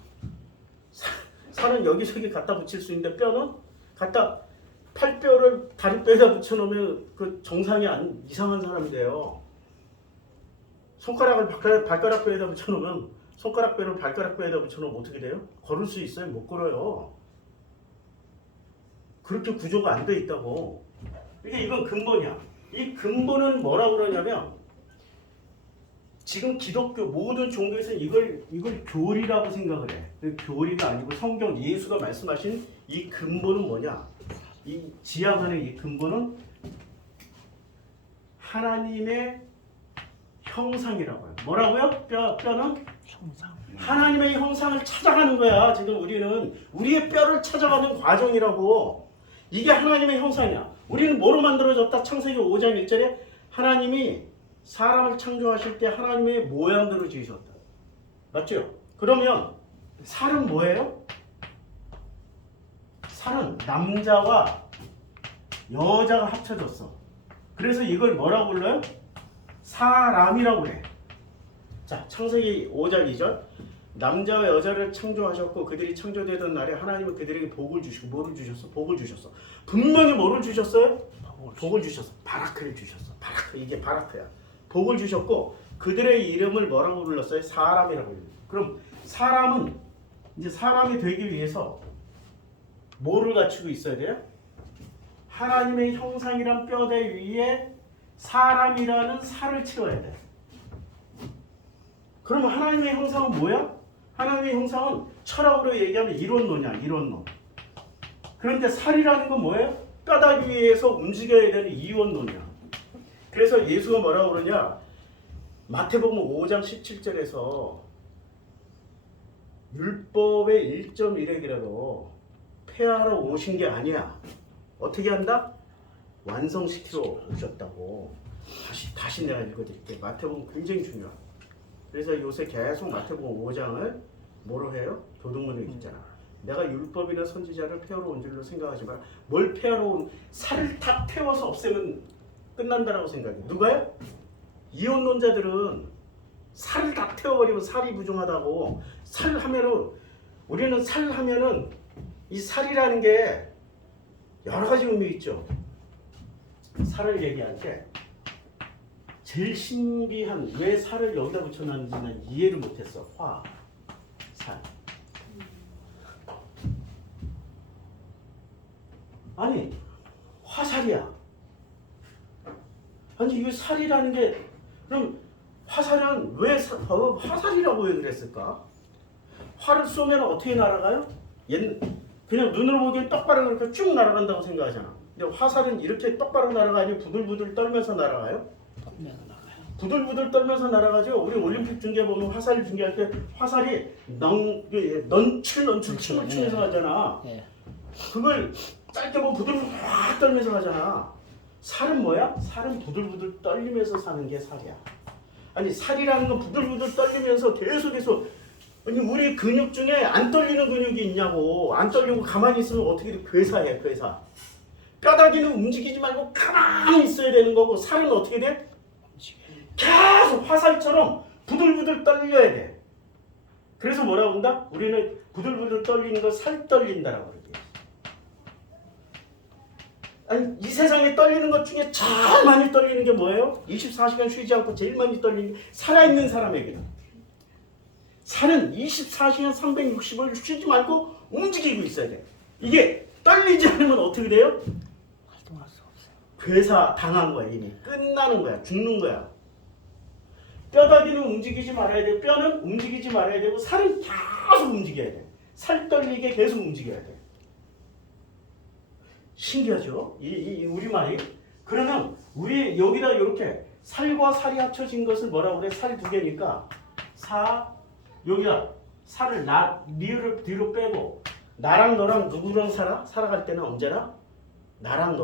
살은 여기저기 갖다 붙일 수 있는데 뼈는 팔뼈를 다리뼈에다 붙여놓으면 그 정상이 이상한 사람이 돼요. 손가락을 발가락뼈에다 붙여놓으면 손가락뼈를 발가락뼈에다 붙여놓으면 어떻게 돼요? 걸을 수 있어요? 못 걸어요. 그렇게 구조가 안 돼 있다고. 그러니까 이건 근본이야. 이 근본은 뭐라고 그러냐면 지금 기독교 모든 종교에서는 이걸 교리라고 생각을 해. 교리가 아니고 성경 예수가 말씀하신 이 근본은 뭐냐? 이 지향하는 이 근본은 하나님의 형상이라고 해요. 뭐라고요? 뼈는? 형상. 하나님의 형상을 찾아가는 거야. 지금 우리는 우리의 뼈를 찾아가는 과정이라고. 이게 하나님의 형상이야. 우리는 뭐로 만들어졌다? 창세기 5장 1절에 하나님이 사람을 창조하실 때 하나님의 모양대로 지으셨다. 맞죠? 그러면 살은 뭐예요? 살은 남자와 여자가 합쳐졌어. 그래서 이걸 뭐라고 불러요? 사람이라고 그래. 자, 창세기 5장 2절. 남자와 여자를 창조하셨고 그들이 창조되던 날에 하나님은 그들에게 복을 주시고 뭐를 주셨어? 복을 주셨어. 분명히 뭐를 주셨어요? 복을 주셨어. 바라크를 주셨어. 바라크. 이게 바라크야. 복을 주셨고 그들의 이름을 뭐라고 불렀어요? 사람이라고 불러요. 그럼 사람은 이제 사람이 되기 위해서 뭐를 갖추고 있어야 돼요? 하나님의 형상이란 뼈대 위에 사람이라는 살을 채워야 돼. 그럼 하나님의 형상은 뭐야? 하나님의 형상은 철학으로 얘기하면 이론론이야. 이론론. 그런데 살이라는 건 뭐예요? 뼈다귀 위에서 움직여야 되는 이원론이야. 그래서 예수가 뭐라고 그러냐? 마태복음 5장 17절에서 율법의 1.1핵이라도 폐하러 오신 게 아니야. 어떻게 한다? 완성시키러 오셨다고. 다시 내가 읽어드릴게. 마태복음 굉장히 중요해. 그래서 요새 계속 마태복음 5장을 뭐로 해요? 교동문을 읽잖아. 내가 율법이나 선지자를 폐하러 온 줄로 생각하지 마라. 뭘 폐하러 온? 살을 다 태워서 없애면 끝난다라고 생각해. 누가요? 이혼론자들은 살을 다 태워버리면 살이 부정하다고. 살 하면은 우리는 살 하면은 이 살이라는 게 여러 가지 의미 있죠. 살을 얘기할 때 제일 신비한 왜 살을 여기다 붙여놨는지 난 이해를 못했어. 화, 살. 아니 화살이야. 아니 이 살이라는 게 그럼 화살은 왜 화살이라고 왜 그랬을까? 활을 쏘면 어떻게 날아가요? 그냥 눈으로 보기엔 똑바로 그렇게 쭉 날아간다고 생각하잖아. 근데 화살은 이렇게 똑바로 날아가니 부들부들 떨면서 날아가요? 떨면서 나가요. 부들부들 떨면서 날아가죠. 우리 올림픽 중계 보면 화살 중계할 때 화살이 넌칠 춤을 추면서 하잖아. 예. 그걸 짧게 보면 부들부들 확 떨면서 하잖아. 살은 뭐야? 살은 부들부들 떨리면서 사는 게 살이야. 아니 살이라는 건 부들부들 떨리면서 계속해서 아니 우리 근육 중에 안 떨리는 근육이 있냐고. 안 떨리고 가만히 있으면 어떻게 돼? 괴사해. 괴사. 뼈다귀는 움직이지 말고 가만히 있어야 되는 거고 살은 어떻게 돼? 계속 화살처럼 부들부들 떨려야 돼. 그래서 뭐라고 한다? 우리는 부들부들 떨리는 걸 살 떨린다라고 그러지. 아니 이 세상에 떨리는 것 중에 제일 많이 떨리는 게 뭐예요? 24시간 쉬지 않고 제일 많이 떨리는 게 살아있는 사람에게는. 살은 24시간 360을 쉬지 말고 움직이고 있어야 돼. 이게 떨리지 않으면 어떻게 돼요? 활동할 수 없어요. 괴사 당한 거야. 이미 끝나는 거야. 죽는 거야. 뼈다귀는 움직이지 말아야 돼. 뼈는 움직이지 말아야 되고 살은 계속 움직여야 돼. 살 떨리게 계속 움직여야 돼. 신기하죠? 이 우리말이. 그러면 우리 여기다 이렇게 살과 살이 합쳐진 것을 뭐라고 그래? 살 두 개니까 여기다 살을 리을을 뒤로 빼고 나랑 너랑 누구랑 살아? 살아갈 때는 언제나 나랑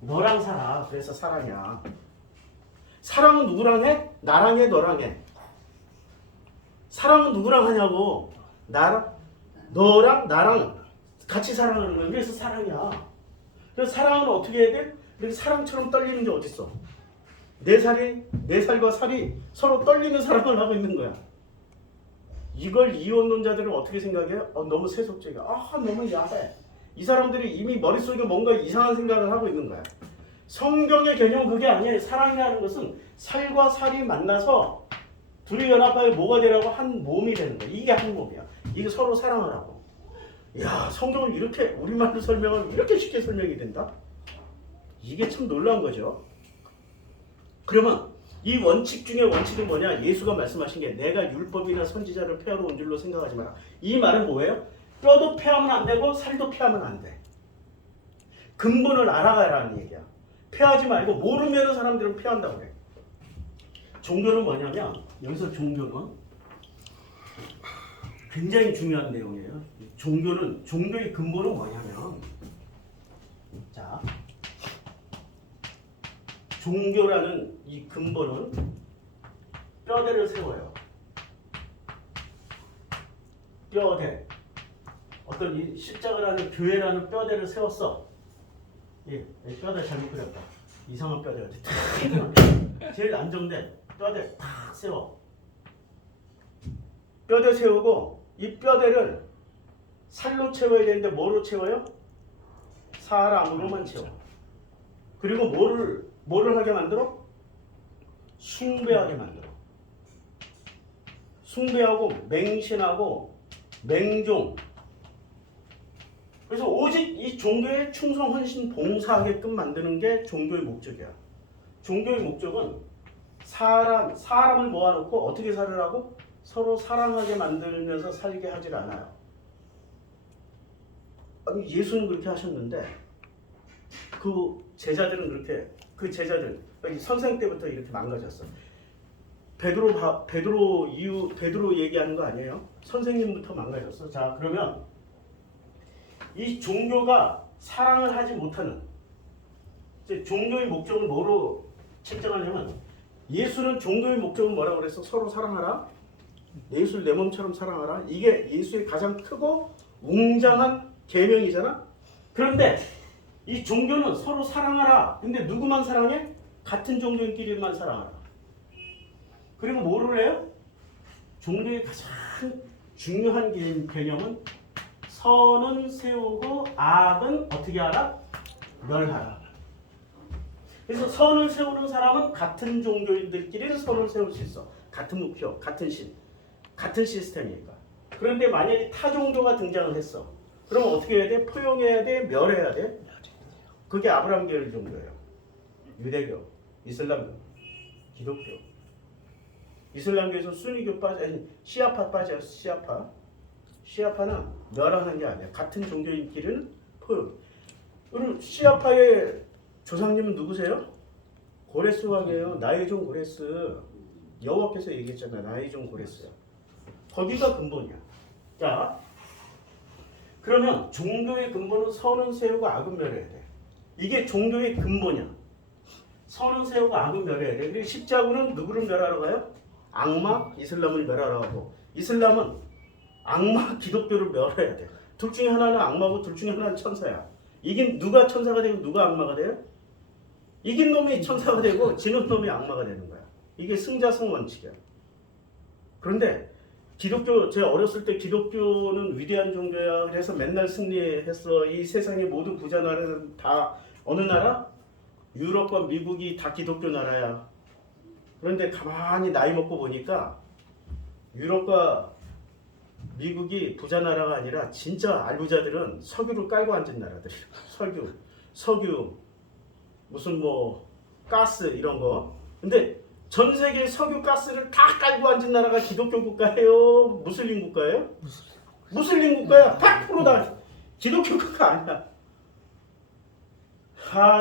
너랑 살아. 그래서 사랑이야. 사랑은 누구랑 해? 나랑 해, 너랑 해. 사랑은 누구랑 하냐고. 너랑 나랑 같이 사랑하는 거야. 그래서 사랑이야. 그래서 사랑은 어떻게 해야 돼? 이렇게 사랑처럼 떨리는 게 어딨어? 내 살과 살이 서로 떨리는 사랑을 하고 있는 거야. 이걸 이혼론자들은 어떻게 생각해요? 너무 세속적이야. 너무 야해. 이 사람들이 이미 머릿속에 뭔가 이상한 생각을 하고 있는 거야. 성경의 개념은 그게 아니에요. 사랑이라는 것은 살과 살이 만나서 둘이 연합하여 뭐가 되라고 한 몸이 되는 거야. 이게 한 몸이야. 이게 서로 사랑을 하고. 야, 성경을 이렇게 우리말로 설명하면 이렇게 쉽게 설명이 된다? 이게 참 놀라운 거죠. 그러면 이 원칙 중에 원칙은 뭐냐? 예수가 말씀하신 게 내가 율법이나 선지자를 폐하러 온 줄로 생각하지 마라. 이 말은 뭐예요? 뼈도 폐하면 안 되고 살도 폐하면 안 돼. 근본을 알아가라는 얘기야. 폐하지 말고 모르면 사람들은 폐한다고 그래. 종교는 뭐냐면 여기서 종교는 굉장히 중요한 내용이에요. 종교의 근본은 뭐냐면 종교라는 이 근본은 뼈대를 세워요. 뼈대. 어떤 이 십자가라는 교회라는 뼈대를 세웠어. 예, 뼈대 잘못 그렸다. 이상한 뼈대가 제일 안정된 뼈대 탁 세워. 뼈대 세우고 이 뼈대를 살로 채워야 되는데 뭐로 채워요? 사람으로만 채워. 그리고 뭐를 하게 만들어? 숭배하게 만들어. 숭배하고 맹신하고 맹종. 그래서 오직 이 종교에 충성, 헌신, 봉사하게끔 만드는 게 종교의 목적이야. 종교의 목적은 사람을 모아놓고 어떻게 살으라고? 서로 사랑하게 만들면서 살게 하질 않아요. 아니, 예수는 그렇게 하셨는데 그 제자들은 그렇게 선생 때부터 이렇게 망가졌어. 베드로 얘기하는 거 아니에요? 선생님부터 망가졌어. 자, 그러면 이 종교가 사랑을 하지 못하는, 이제 종교의 목적을 뭐로 책정하냐면, 예수는 종교의 목적은 뭐라고 그랬어? 서로 사랑하라. 내 예수를 내 몸처럼 사랑하라. 이게 예수의 가장 크고 웅장한 계명이잖아. 그런데 이 종교는 서로 사랑하라. 근데 누구만 사랑해? 같은 종교인끼리만 사랑하라. 그리고 뭐를 해요? 종교의 가장 중요한 개념은 선은 세우고 악은 어떻게 하라? 멸하라. 그래서 선을 세우는 사람은 같은 종교인들끼리는 선을 세울 수 있어. 같은 목표, 같은 신, 같은 시스템이니까. 그런데 만약에 타 종교가 등장을 했어. 그러면 어떻게 해야 돼? 포용해야 돼? 멸해야 돼? 그게 아브라함계열 종교예요. 유대교, 이슬람교, 기독교. 이슬람교에서 순위교 시아파 빠져요. 시아파는 멸하는 게 아니야. 같은 종교인끼리는 포용. 그럼 시아파의 조상님은 누구세요? 고레스 왕이에요. 나의 종 고레스. 여호와께서 얘기했잖아. 나의 종 고레스야. 거기가 근본이야. 자, 그러면 종교의 근본은 선은 세우고 악은 멸해야 돼. 이게 종교의 근본이야. 선은 세우고 악은 멸해야 돼. 그리고 십자군은 누구를 멸하러 가요? 악마, 이슬람을 멸하러 가고, 이슬람은 악마, 기독교를 멸해야 돼. 둘 중에 하나는 악마고 둘 중에 하나는 천사야. 이긴 누가 천사가 되고 누가 악마가 돼요? 이긴 놈이 천사가 되고 지는 놈이 악마가 되는 거야. 이게 승자성 원칙이야. 그런데 기독교, 제가 어렸을 때 기독교는 위대한 종교야. 그래서 맨날 승리했어. 이 세상의 모든 부자 나라는 다 어느 나라? 유럽과 미국이 다 기독교 나라야. 그런데 가만히 나이 먹고 보니까 유럽과 미국이 부자 나라가 아니라 진짜 알부자들은 석유를 깔고 앉은 나라들이에요. 석유, 무슨 뭐 가스 이런 거. 근데 전 세계 석유 가스를 다 깔고 앉은 나라가 기독교 국가예요? 무슬림 국가예요? 무슬림 국가야. 100% 다 기독교 국가 아니야.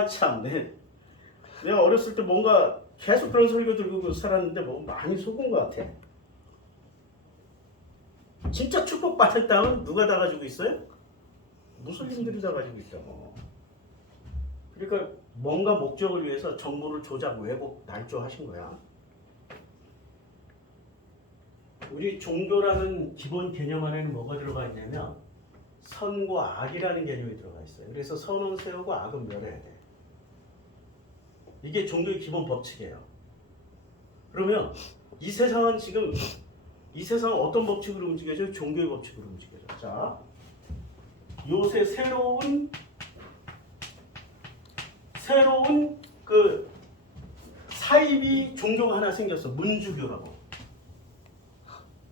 참, 내가 어렸을 때 뭔가 계속 그런 설교 들고 살았는데 뭐 많이 속은 것 같아. 진짜 축복받은 땅은 누가 다 가지고 있어요? 무슬림들이 다 가지고 있다고. 그러니까 뭔가 목적을 위해서 정보를 조작, 왜곡, 날조하신 거야. 우리 종교라는 기본 개념 안에는 뭐가 들어가 있냐면 선과 악이라는 개념이 들어가 있어요. 그래서 선은 세우고 악은 멸해야 돼. 이게 종교의 기본 법칙이에요. 그러면 이 세상은 지금 이 세상은 어떤 법칙으로 움직여져요? 종교의 법칙으로 움직여져. 자, 요새 새로운 그 사이비 종교가 하나 생겼어. 문주교라고.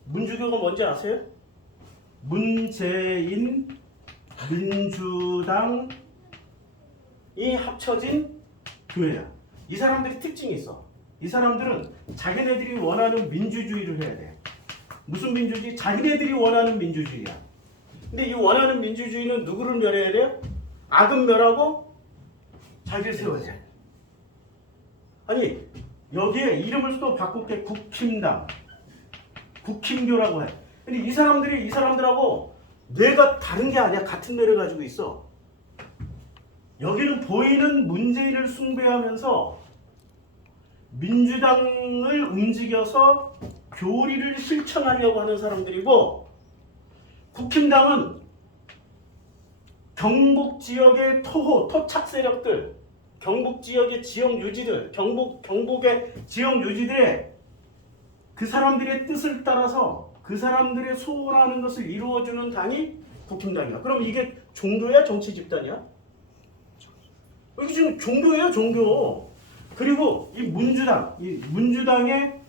문주교가 뭔지 아세요? 문재인 민주당이 합쳐진 교회야. 이 사람들이 특징이 있어. 이 사람들은 자기네들이 원하는 민주주의를 해야 돼. 무슨 민주주의? 자기네들이 원하는 민주주의야. 근데 이 원하는 민주주의는 누구를 멸해야 돼요? 악은 멸하고 자기를 세워야 돼. 아니, 여기에 이름을 또 바꿀게. 국힘당, 국힘교라고 해. 근데 이 사람들하고 뇌가 다른 게 아니야. 같은 뇌를 가지고 있어. 여기는 보이는 문재인을 숭배하면서 민주당을 움직여서 교리를 실천하려고 하는 사람들이고, 국힘당은 경북 지역의 토착 세력들, 경북 지역의 지역 유지들, 경북의 지역 유지들의 그 사람들의 뜻을 따라서 그 사람들의 소원하는 것을 이루어주는 당이 국힘당이야. 그럼 이게 종교야, 정치 집단이야? 이게 지금 종교예요, 종교. 그리고 이 문주당의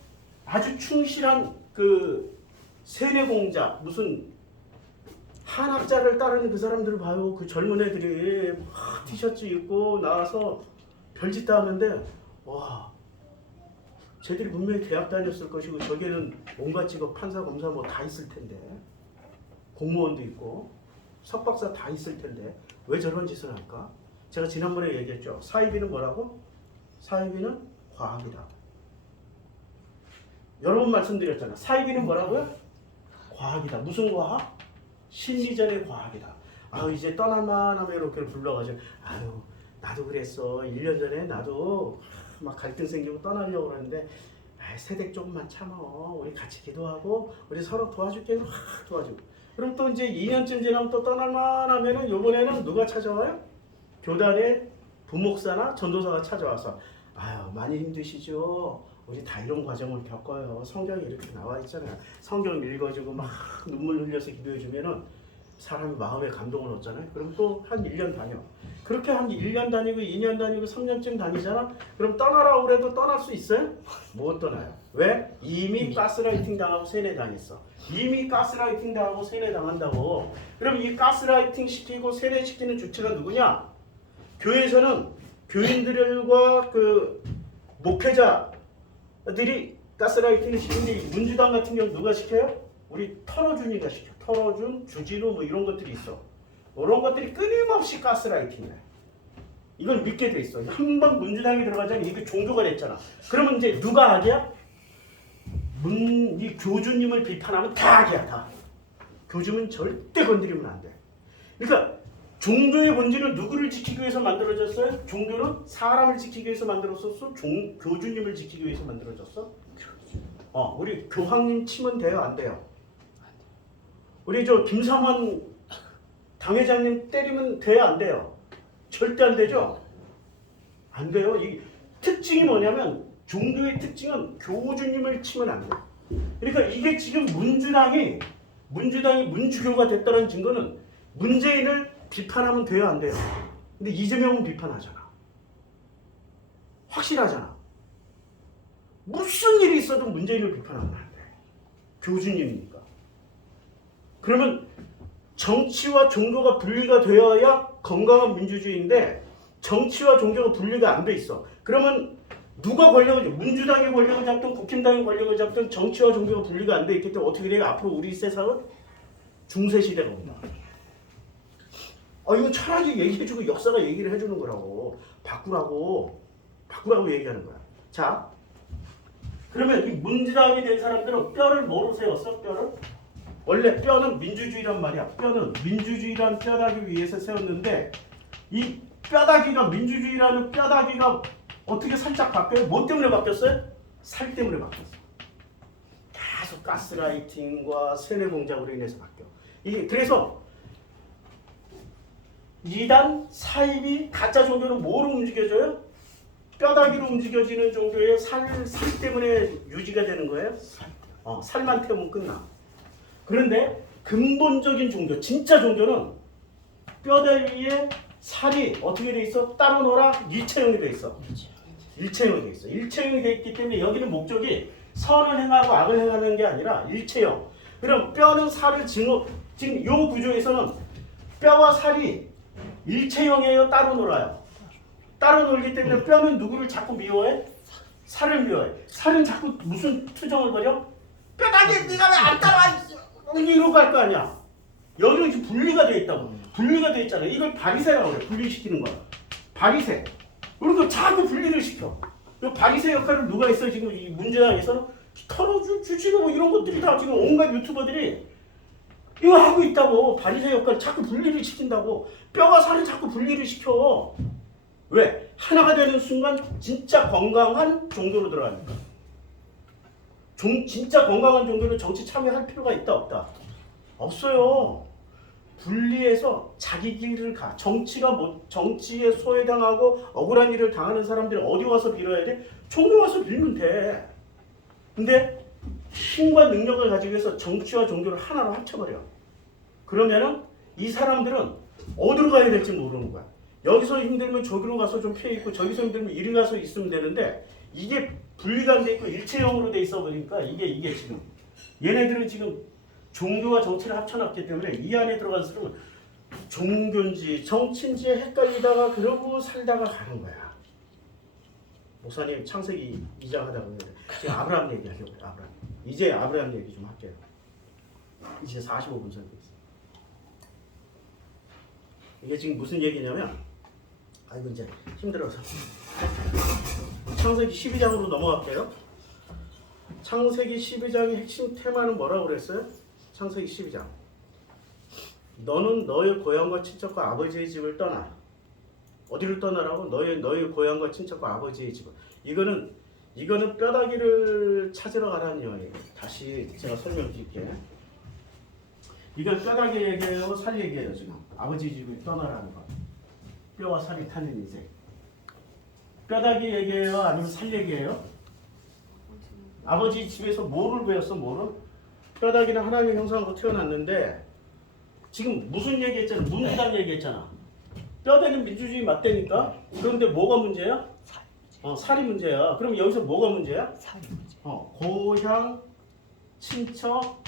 아주 충실한 그 세뇌공자, 무슨 한학자를 따르는 그 사람들을 봐요. 그 젊은 애들이 막 티셔츠 입고 나와서 별짓 다 하는데, 와, 쟤들이 분명히 대학 다녔을 것이고 저기에는 온갖 직업, 판사, 검사 뭐 다 있을 텐데, 공무원도 있고 석박사 다 있을 텐데 왜 저런 짓을 할까? 제가 지난번에 얘기했죠. 사이비는 뭐라고? 사이비는 과학이다. 여러 번 말씀드렸잖아. 사이비는 뭐라고요? 과학이다. 무슨 과학? 심리전의 과학이다. 아유, 이제 떠날만 하면 이렇게 불러가지고, 아유, 나도 그랬어. 1년 전에 나도 막 갈등 생기고 떠나려고 그러는데, 아이, 세댁 조금만 참어. 우리 같이 기도하고 우리 서로 도와줄게. 확 도와주고. 그럼 또 이제 2년쯤 지나면 또 떠날만 하면은 이번에는 누가 찾아와요? 교단의 부목사나 전도사가 찾아와서, 아유, 많이 힘드시죠? 우리 다 이런 과정을 겪어요. 성경에 이렇게 나와 있잖아요. 성경 읽어주고 막 눈물 흘려서 기도해주면은 사람이 마음에 감동을 얻잖아요. 그럼 또 한 1년 다녀. 그렇게 한 1년 다니고 2년 다니고 3년쯤 다니잖아. 그럼 떠나라고 그래도 떠날 수 있어요? 못 떠나요. 왜? 이미 가스라이팅 당하고 세뇌 당했어. 이미 가스라이팅 당하고 세뇌 당한다고. 그럼 이 가스라이팅 시키고 세뇌 시키는 주체가 누구냐? 교회에서는 교인들과 그 목회자들이 가스라이팅을 시키는데, 문주당 같은 경우 누가 시켜요? 우리 털어준이가 시켜. 털어준, 주진우 뭐 이런 것들이 있어. 이런 것들이 끊임없이 가스라이팅을 해. 이걸 믿게 돼 있어. 한번 문주당이 들어가자면 이게 종교가 됐잖아. 그러면 이제 누가 악이야? 이 교주님을 비판하면 다 악이야, 다. 교주는 절대 건드리면 안 돼. 그러니까 종교의 본질은 누구를 지키기 위해서 만들어졌어요? 종교는 사람을 지키기 위해서 만들어졌어? 교주님을 지키기 위해서 만들어졌어? 우리 교황님 치면 돼요, 안 돼요? 우리 저 김삼원 당회장님 때리면 돼요, 안 돼요? 절대 안 되죠? 안 돼요. 이 특징이 뭐냐면, 종교의 특징은 교주님을 치면 안 돼. 그러니까 이게 지금 문주당이 문주교가 됐다는 증거는 문재인을 비판하면 돼요, 안 돼요? 근데 이재명은 비판하잖아. 확실하잖아. 무슨 일이 있어도 문재인을 비판하면 안 돼. 교주님이니까. 그러면 정치와 종교가 분리가 되어야 건강한 민주주의인데, 정치와 종교가 분리가 안 돼 있어. 그러면 누가 권력을, 문주당이 권력을 잡든 국힘당이 권력을 잡든 정치와 종교가 분리가 안 돼 있기 때문에 어떻게 돼요? 앞으로 우리 세상은 중세시대가 온다. 이거 차라리 얘기해주고 역사가 얘기를 해주는 거라고. 바꾸라고 얘기하는 거야. 자, 그러면 이 문주당이 된 사람들은 뼈를 뭐로 세웠어? 뼈를? 원래 뼈는 민주주의란 말이야. 뼈는 민주주의란 뼈다귀 위에서 세웠는데, 이 뼈다귀가, 민주주의라는 뼈다귀가 어떻게 살짝 바뀌어요? 뭐 때문에 바뀌었어요? 살 때문에 바뀌었어. 계속 가스라이팅과 세뇌 공작으로 인해서 바뀌어. 이게 그래서 이단, 사입이, 가짜 종교는 뭐로 움직여져요? 뼈다귀로 움직여지는 종교에 살 때문에 유지가 되는 거예요. 살만 태우면 끝나. 그런데 근본적인 종교, 진짜 종교는 뼈다귀에 살이 어떻게 돼 있어? 따로 놀아? 일체형이 돼 있어. 일체형이 돼 있어. 일체형이 돼 있기 때문에 여기는 목적이 선을 행하고 악을 행하는 게 아니라 일체형. 그럼 뼈는 살을 지금 이 구조에서는 뼈와 살이 일체형이에요, 따로 놀아요? 따로 놀기 때문에 뼈는 누구를 자꾸 미워해? 살을 미워해. 살은 자꾸 무슨 투정을 벌여? 뼈다귀 네가 왜 안 따라와? 이러고 할 거 아니야. 여기는 지금 분리가 돼 있다고. 분리가 돼 있잖아. 이걸 바리새라고 그래. 분리시키는 거야. 바리새. 그리고 자꾸 분리를 시켜. 이 바리새 역할을 누가 했어? 지금 이 문제당에서는 털어줄 주지도 뭐 이런 것들이 다 지금 온갖 유튜버들이 이거 하고 있다고. 바리새 역할 자꾸 분리를 시킨다고. 뼈와 살을 자꾸 분리를 시켜. 왜? 하나가 되는 순간 진짜 건강한 종교로 들어갑니다. 진짜 건강한 종교는 정치 참여할 필요가 있다 없다? 없어요. 분리해서 자기 길을 가. 정치에 소외당하고 억울한 일을 당하는 사람들이 어디 와서 빌어야 돼? 종교 와서 빌면 돼. 근데 힘과 능력을 가지고 해서 정치와 종교를 하나로 합쳐버려. 그러면은 이 사람들은 어디로 가야 될지 모르는 거야. 여기서 힘들면 저기로 가서 좀 피해 있고 저기서 힘들면 이리 가서 있으면 되는데 이게 분리가 안 돼 있고 일체형으로 돼 있어 버리니까 이게 지금 얘네들은 지금 종교와 정치를 합쳐놨기 때문에 이 안에 들어간 사람은 종교인지 정치인지 헷갈리다가 그러고 살다가 가는 거야. 목사님 창세기 2장 하다 보면 지금 아브라함 얘기하려고 해요. 아브라함. 이제 아브라함 얘기 좀 할게요. 이제 45분 설교했어요. 이게 지금 무슨 얘기냐면 아이고 이제 힘들어서 창세기 12장으로 넘어갈게요. 창세기 12장의 핵심 테마는 뭐라고 그랬어요? 창세기 12장. 너는 너의 고향과 친척과 아버지의 집을 떠나. 어디를 떠나라고? 너의 고향과 친척과 아버지의 집을. 이거는 뼈다귀를 찾으러 가라는 여행. 다시 제가 설명드릴게요. 이건 뼈다귀 얘기예요, 살 얘기예요 지금. 아버지 집을 떠나라는 거. 뼈와 살이 타는 인생. 뼈다귀 얘기예요, 아니면 살 얘기예요? 아버지 집에서 뭐를 배웠어, 뭐를? 뼈다귀는 하나님의 형상으로 태어났는데 지금 무슨 얘기했잖아? 문무당 얘기했잖아. 뼈대는 민주주의 맞대니까. 그런데 뭐가 문제야? 살이 문제야. 그럼 여기서 뭐가 문제야? 살이 문제. 고향, 친척,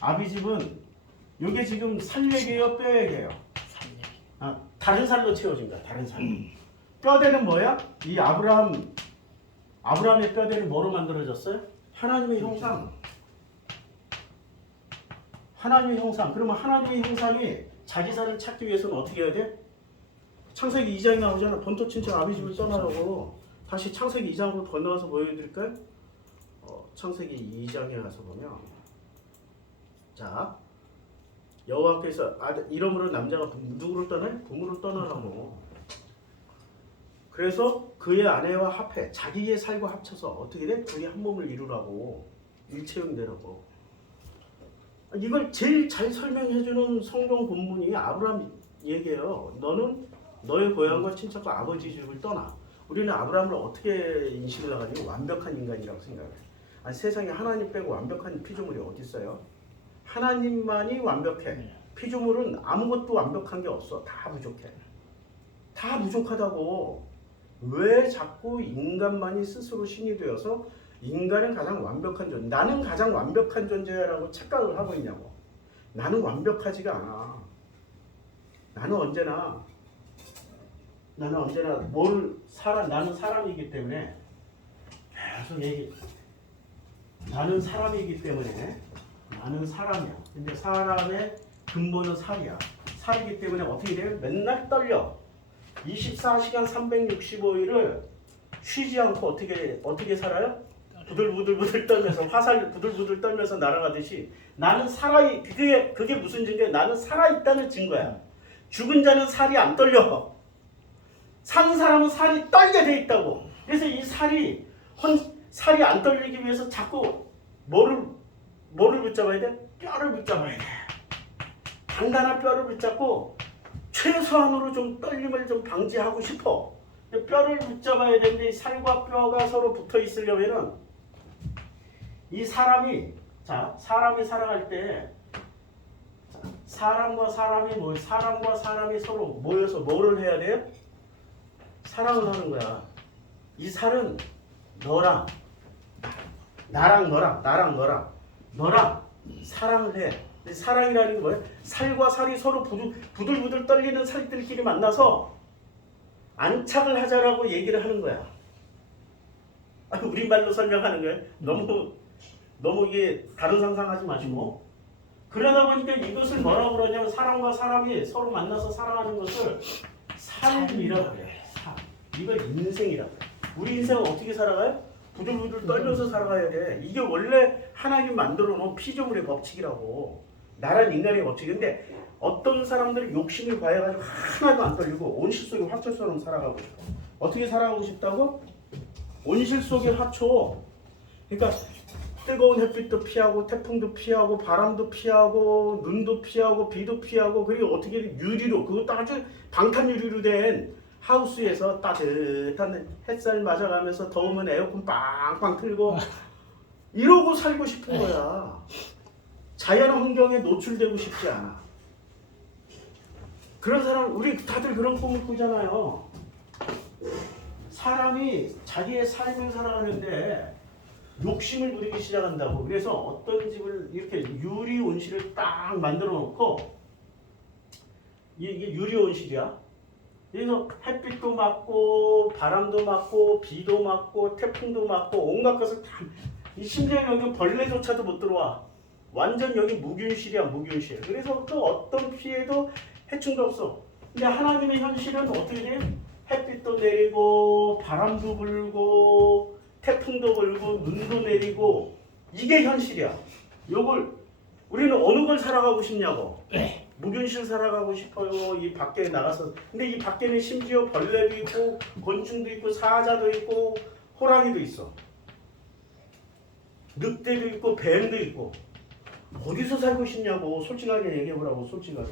아비집은 이게 지금 살 얘기예요, 뼈 얘기예요? 살 얘기. 다른 살로 채워진 거야. 다른 살로. 뼈대는 뭐야? 이 아브라함의 뼈대는 뭐로 만들어졌어요? 하나님의 형상. 하나님의 형상. 그러면 하나님의 형상이 자기 살을 찾기 위해서는 어떻게 해야 돼? 창세기 2장에 나오잖아. 본토 친척 아비집을 떠나라고. 다시 창세기 2장으로 건너가서 보여드릴까요? 창세기 2장에 가서 보면 자 여호와께서 이러므로 남자가 누구를 떠나요? 부모를 떠나라고. 그래서 그의 아내와 합해 자기의 살과 합쳐서 어떻게 돼? 둘이 한 몸을 이루라고. 일체형되라고. 이걸 제일 잘 설명해주는 성경 본문이 아브라함 얘기예요. 너는 너의 고향과 친척과 아버지 집을 떠나. 우리는 아브라함을 어떻게 인식을 하가지고 완벽한 인간이라고 생각해요. 아니, 세상에 하나님 빼고 완벽한 피조물이 어디 있어요? 하나님만이 완벽해. 피조물은 아무것도 완벽한 게 없어. 다 부족해. 다 부족하다고. 왜 자꾸 인간만이 스스로 신이 되어서 인간은 가장 완벽한 존재, 나는 가장 완벽한 존재라고 착각을 하고 있냐고. 나는 완벽하지가 않아. 나는 언제나 나는 사람이기 때문에 계속 나는 사람이기 때문에 나는 사람이야. 근데 사람의 근본은 살이야. 살이기 때문에 어떻게 돼요? 맨날 떨려. 24시간 365일을 쉬지 않고 어떻게 살아요? 부들부들 떨면서 화살 부들부들 떨면서 날아가듯이 나는 그게 무슨 증거야? 나는 살아있다는 증거야. 죽은 자는 살이 안 떨려. 사는 사람은 살이 떨게 돼 있다고. 그래서 이 살이 안 떨리기 위해서 자꾸 뭐를 붙잡아야 돼? 뼈를 붙잡아야 돼. 단단한 뼈를 붙잡고 최소한으로 좀 떨림을 좀 방지하고 싶어. 뼈를 붙잡아야 되는데 살과 뼈가 서로 붙어 있으려면은 이 사람이 살아갈 때 사람과 사람이 서로 모여서 뭐를 해야 돼요? 사랑을 하는 거야. 이 살은 너랑 사랑을 해. 사랑이라는 게 뭐예요? 살과 살이 서로 부들부들 떨리는 살들끼리 만나서 안착을 하자라고 얘기를 하는 거야. 우리말로 설명하는 거예요. 너무 이게 다른 상상하지 마시고. 그러다 보니까 이것을 뭐라고 그러냐면 사람과 사람이 서로 만나서 사랑하는 것을 삶이라고 해요. 삶. 이걸 인생이라고 해요. 우리 인생은 어떻게 살아가요? 부들부들 떨면서 살아가야 돼. 이게 원래 하나님 만들어 놓은 피조물의 법칙이라고. 나란 인간의 법칙인데 어떤 사람들은 욕심이 과해가지고 하나도 안 떨리고 온실 속의 화초처럼 살아가고 싶어. 어떻게 살아가고 싶다고? 온실 속의 화초. 그러니까 뜨거운 햇빛도 피하고 태풍도 피하고 바람도 피하고 눈도 피하고 비도 피하고 그리고 어떻게 유리로 그것도 아주 방탄 유리로 된 하우스에서 따뜻한 햇살 맞아가면서 더우면 에어컨 빵빵 틀고 이러고 살고 싶은 거야. 자연 환경에 노출되고 싶지 않아. 그런 사람 우리 다들 그런 꿈을 꾸잖아요. 사람이 자기의 삶을 살아가는데 욕심을 부리기 시작한다고. 그래서 어떤 집을 이렇게 유리 온실을 딱 만들어 놓고 이게 유리 온실이야. 그래서 햇빛도 맞고 바람도 맞고 비도 맞고 태풍도 맞고 온갖 것을 다 심지어 여기 벌레조차도 못 들어와. 완전 여기 무균실이야 무균실. 그래서 또 어떤 피해도 해충도 없어. 근데 하나님의 현실은 어떻게 돼? 햇빛도 내리고 바람도 불고 태풍도 불고 눈도 내리고 이게 현실이야. 요걸 우리는 어느 걸 살아가고 싶냐고. 무균실 살아가고 싶어요. 이 밖에 나가서. 근데 이 밖에는 심지어 벌레도 있고 곤충도 있고 사자도 있고 호랑이도 있어. 늑대도 있고 뱀도 있고. 어디서 살고 싶냐고. 솔직하게 얘기해보라고. 솔직하게.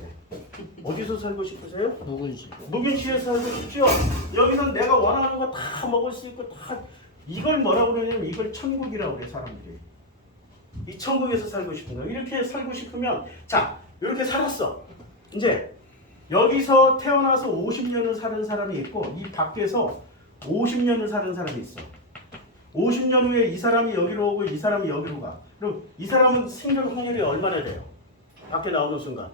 어디서 살고 싶으세요? 묵은실. 무균실에서 살고 싶죠. 여기는 내가 원하는 거 다 먹을 수 있고 다 이걸 뭐라고 그러냐면 이걸 천국이라고 그래 사람들이. 이 천국에서 살고 싶은 거야. 이렇게 살고 싶으면 자 이렇게 살았어. 이제 여기서 태어나서 50년을 사는 사람이 있고 이 밖에서 50년을 사는 사람이 있어. 50년 후에 이 사람이 여기로 오고 이 사람이 여기로 가. 그럼 이 사람은 생존 확률이 얼마나 돼요? 밖에 나오는 순간.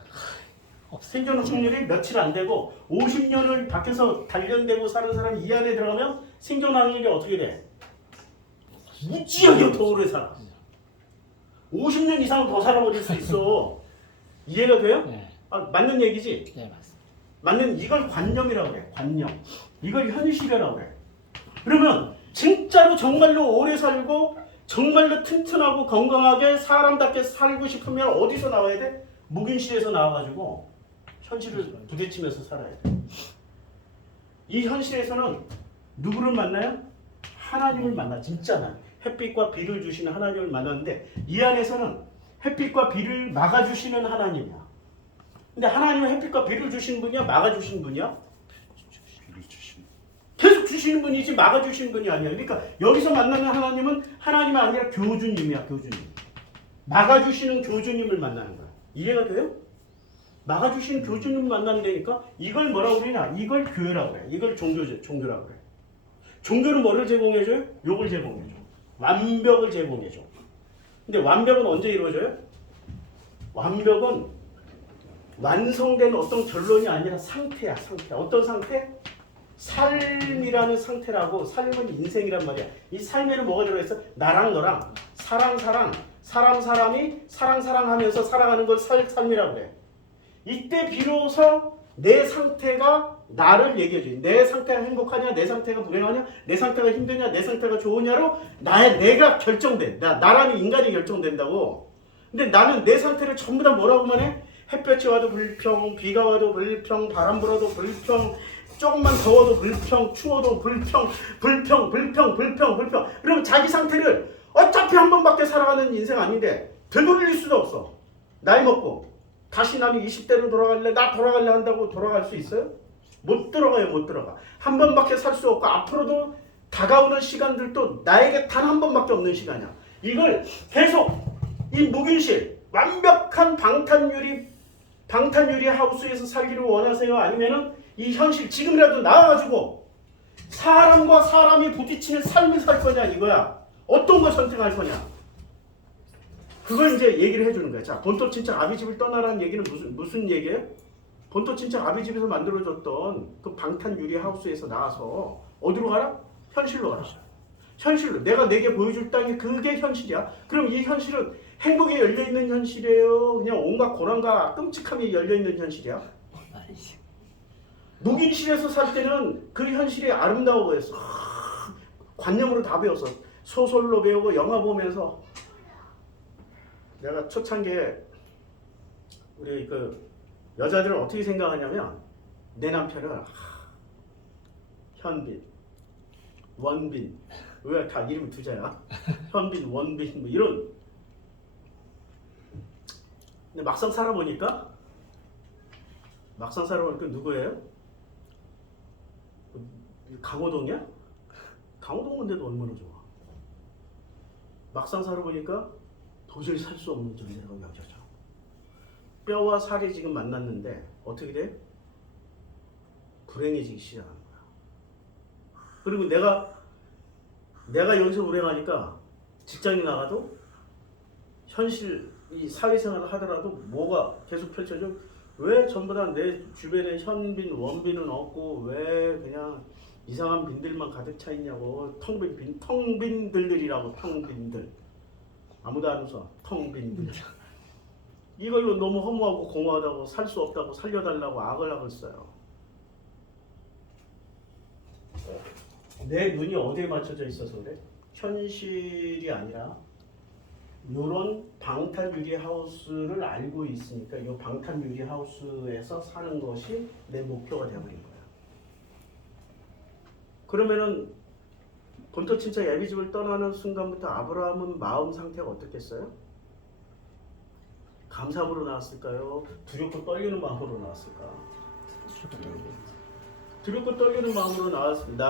생존 확률이 며칠 안 되고 50년을 밖에서 단련되고 사는 사람이 이 안에 들어가면 생존 확률이 어떻게 돼? 무지하게 더 오래 살아. 50년 이상은 더 살아버릴 수 있어. 이해가 돼요? 네. 아, 맞는 얘기지? 네, 맞습니다. 맞는 이걸 관념이라고 그래. 관념. 이걸 현실이라고 그래. 그러면 진짜로 정말로 오래 살고 정말로 튼튼하고 건강하게 사람답게 살고 싶으면 어디서 나와야 돼? 무균실에서 나와가지고 현실을 부딪히면서 살아야 돼. 이 현실에서는 누구를 만나요? 하나님을 만나. 진짜 하나님. 햇빛과 비를 주시는 하나님을 만났는데 이 안에서는 햇빛과 비를 막아주시는 하나님이야. 근데 하나님은 햇빛과 비를 주시는 분이야? 막아주시는 분이야? 비를 주신 계속 주시는 분이지 막아주시는 분이 아니야. 그러니까 여기서 만나는 하나님은 하나님이 아니라 교주님이야. 교주님. 막아주시는 교주님을 만나는 거야. 이해가 돼요? 막아주시는 교주님을 만난다니까 이걸 뭐라고 그러냐? 이걸 교회라고 그래. 이걸 종교라고 그래. 종교는 뭐를 제공해줘요? 요걸 제공해줘. 완벽을 제공해줘. 근데 완벽은 언제 이루어져요? 완벽은 완성된 어떤 결론이 아니라 상태야. 상태. 어떤 상태? 삶이라는 상태라고. 삶은 인생이란 말이야. 이 삶에는 뭐가 들어있어? 나랑 너랑 사람이 사랑하면서 살아가는 걸 삶이라고 그래. 이때 비로소 내 상태가 나를 얘기해줘. 내 상태가 행복하냐, 내 상태가 불행하냐, 내 상태가 힘드냐, 내 상태가 좋으냐로 내가 결정돼. 나라는 인간이 결정된다고. 근데 나는 내 상태를 전부 다 뭐라고만 해? 햇볕이 와도 불평, 비가 와도 불평, 바람 불어도 불평, 조금만 더워도 불평, 추워도 불평. 그럼 자기 상태를 어차피 한 번밖에 살아가는 인생 아닌데 되돌릴 수도 없어. 나이 먹고 다시 나는 20대로 돌아갈래, 나 돌아갈래 한다고 돌아갈 수 있어요? 못 들어가요. 못 들어가. 한 번밖에 살 수 없고 앞으로도 다가오는 시간들도 나에게 단 한 번밖에 없는 시간이야. 이걸 계속 이 무균실 완벽한 방탄유리 하우스에서 살기를 원하세요? 아니면은 이 현실 지금이라도 나와가지고 사람과 사람이 부딪히는 삶을 살 거냐 이거야. 어떤 걸 선택할 거냐. 그걸 이제 얘기를 해주는 거야. 자, 본토 친척 아비집을 떠나라는 얘기는 무슨 얘기예요? 본토 친척 아비집에서 만들어졌던 그 방탄 유리 하우스에서 나와서 어디로 가라? 현실로 가라. 현실로. 내가 내게 보여줄 땅이 그게 현실이야. 그럼 이 현실은 행복에 열려있는 현실이에요? 그냥 온갖 고난과 끔찍함이 열려있는 현실이야? 아니지. 무균실에서 살 때는 그 현실이 아름다워 보였어. 관념으로 다 배웠어. 소설로 배우고 영화 보면서. 내가 초창기에 우리 그 여자들은 어떻게 생각하냐면 내 남편을 현빈 원빈. 왜 다 이름이 두 자야? 현빈, 원빈 뭐 이런. 근데 막상 살아보니까 누구예요? 강호동이야? 강호동 건데도 얼마나 좋아. 막상 살아보니까 도저히 살 수 없는 존재라고 여겨져. 뼈와 살이 지금 만났는데 어떻게 돼? 불행해지기 시작하는 거야. 그리고 내가 여기서 불행하니까 직장에 나가도 현실 이 사회생활을 하더라도 뭐가 계속 펼쳐져? 왜 전부 다 내 주변에 현빈, 원빈은 없고 왜 그냥 이상한 빈들만 가득 차 있냐고. 텅빈들이라고. 텅빈들. 아무도 안 웃어. 텅빈들. 이걸로 너무 허무하고 공허하다고 살 수 없다고 살려달라고 악을 써요. 내 눈이 어디에 맞춰져 있어서 그래? 현실이 아니라 이런 방탄 유리 하우스를 알고 있으니까 이 방탄 유리 하우스에서 사는 것이 내 목표가 되어버린 거야. 그러면은 본토 친척 애비집을 떠나는 순간부터 아브라함은 마음 상태가 어떻겠어요? 감사함으로 나왔을까요? 두렵고 떨리는 마음으로 나왔을까? 두렵고 떨리는 마음으로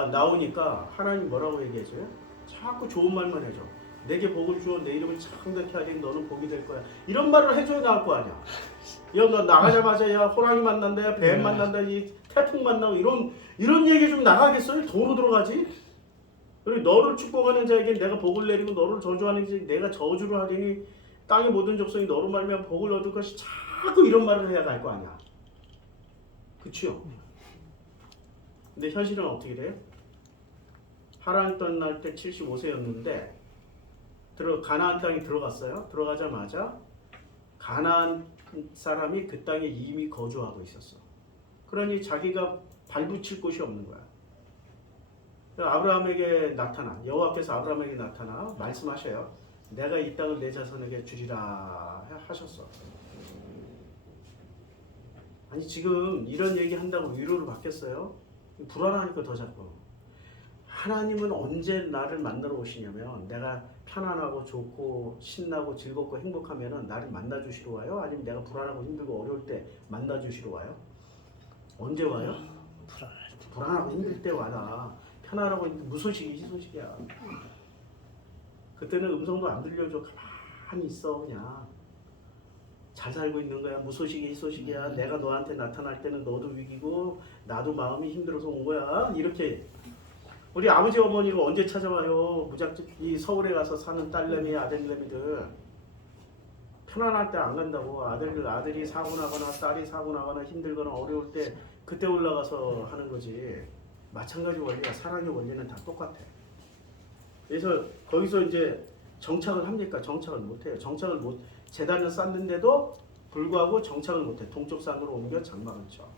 나오니까 하나님 뭐라고 얘기해줘요? 자꾸 좋은 말만 해줘. 내게 복을 주어 내 이름을 창대케 하리니 너는 복이 될 거야. 이런 말을 해줘야 나을 거 아니야. 야, 너 나가자마자 야 호랑이 만난다, 야 뱀 만난다, 이 태풍 만나고 이런 얘기 좀 나가겠어요? 도로 들어가지. 그리고 너를 축복하는 자에게 내가 복을 내리고 너를 저주하는 자에게 내가 저주를 하리니 땅의 모든 족속이 너로 말미암아 복을 얻을 것이 자꾸 이런 말을 해야 갈 거 아니야. 그치요? 근데 현실은 어떻게 돼요? 하란 떠날 때 75세였는데 가나안 땅에 들어갔어요. 들어가자마자 가나안 사람이 그 땅에 이미 거주하고 있었어. 그러니 자기가 발붙일 곳이 없는 거야. 아브라함에게 여호와께서 아브라함에게 나타나 말씀하셔요. 내가 이 땅을 내 자손에게 주리라 하셨어. 아니 지금 이런 얘기 한다고 위로를 받겠어요? 불안하니까 더 자꾸. 하나님은 언제 나를 만나러 오시냐면 내가 편안하고 좋고 신나고 즐겁고 행복하면 나를 만나 주시러 와요? 아니면 내가 불안하고 힘들고 어려울 때 만나 주시러 와요? 언제 와요? 불안하고 힘들 때 와라. 편안하고 무소식이 희소식이야. 그때는 음성도 안 들려줘. 가만히 있어 그냥. 잘 살고 있는 거야. 무소식이 희소식이야. 내가 너한테 나타날 때는 너도 위기고 나도 마음이 힘들어서 온 거야. 이렇게. 우리 아버지 어머니가 언제 찾아와요? 무작정 이 서울에 가서 사는 딸내미 아들내미들 편안할 때 안 간다고. 아들이 사고 나거나 딸이 사고 나거나 힘들거나 어려울 때 그때 올라가서 하는 거지. 마찬가지 원리야. 사랑의 원리는 다 똑같아. 그래서 거기서 이제 정착을 합니까? 정착을 못해요. 재단을 쌓는데도 불구하고 정착을 못해. 동쪽 산으로 옮겨 장막을 쳐.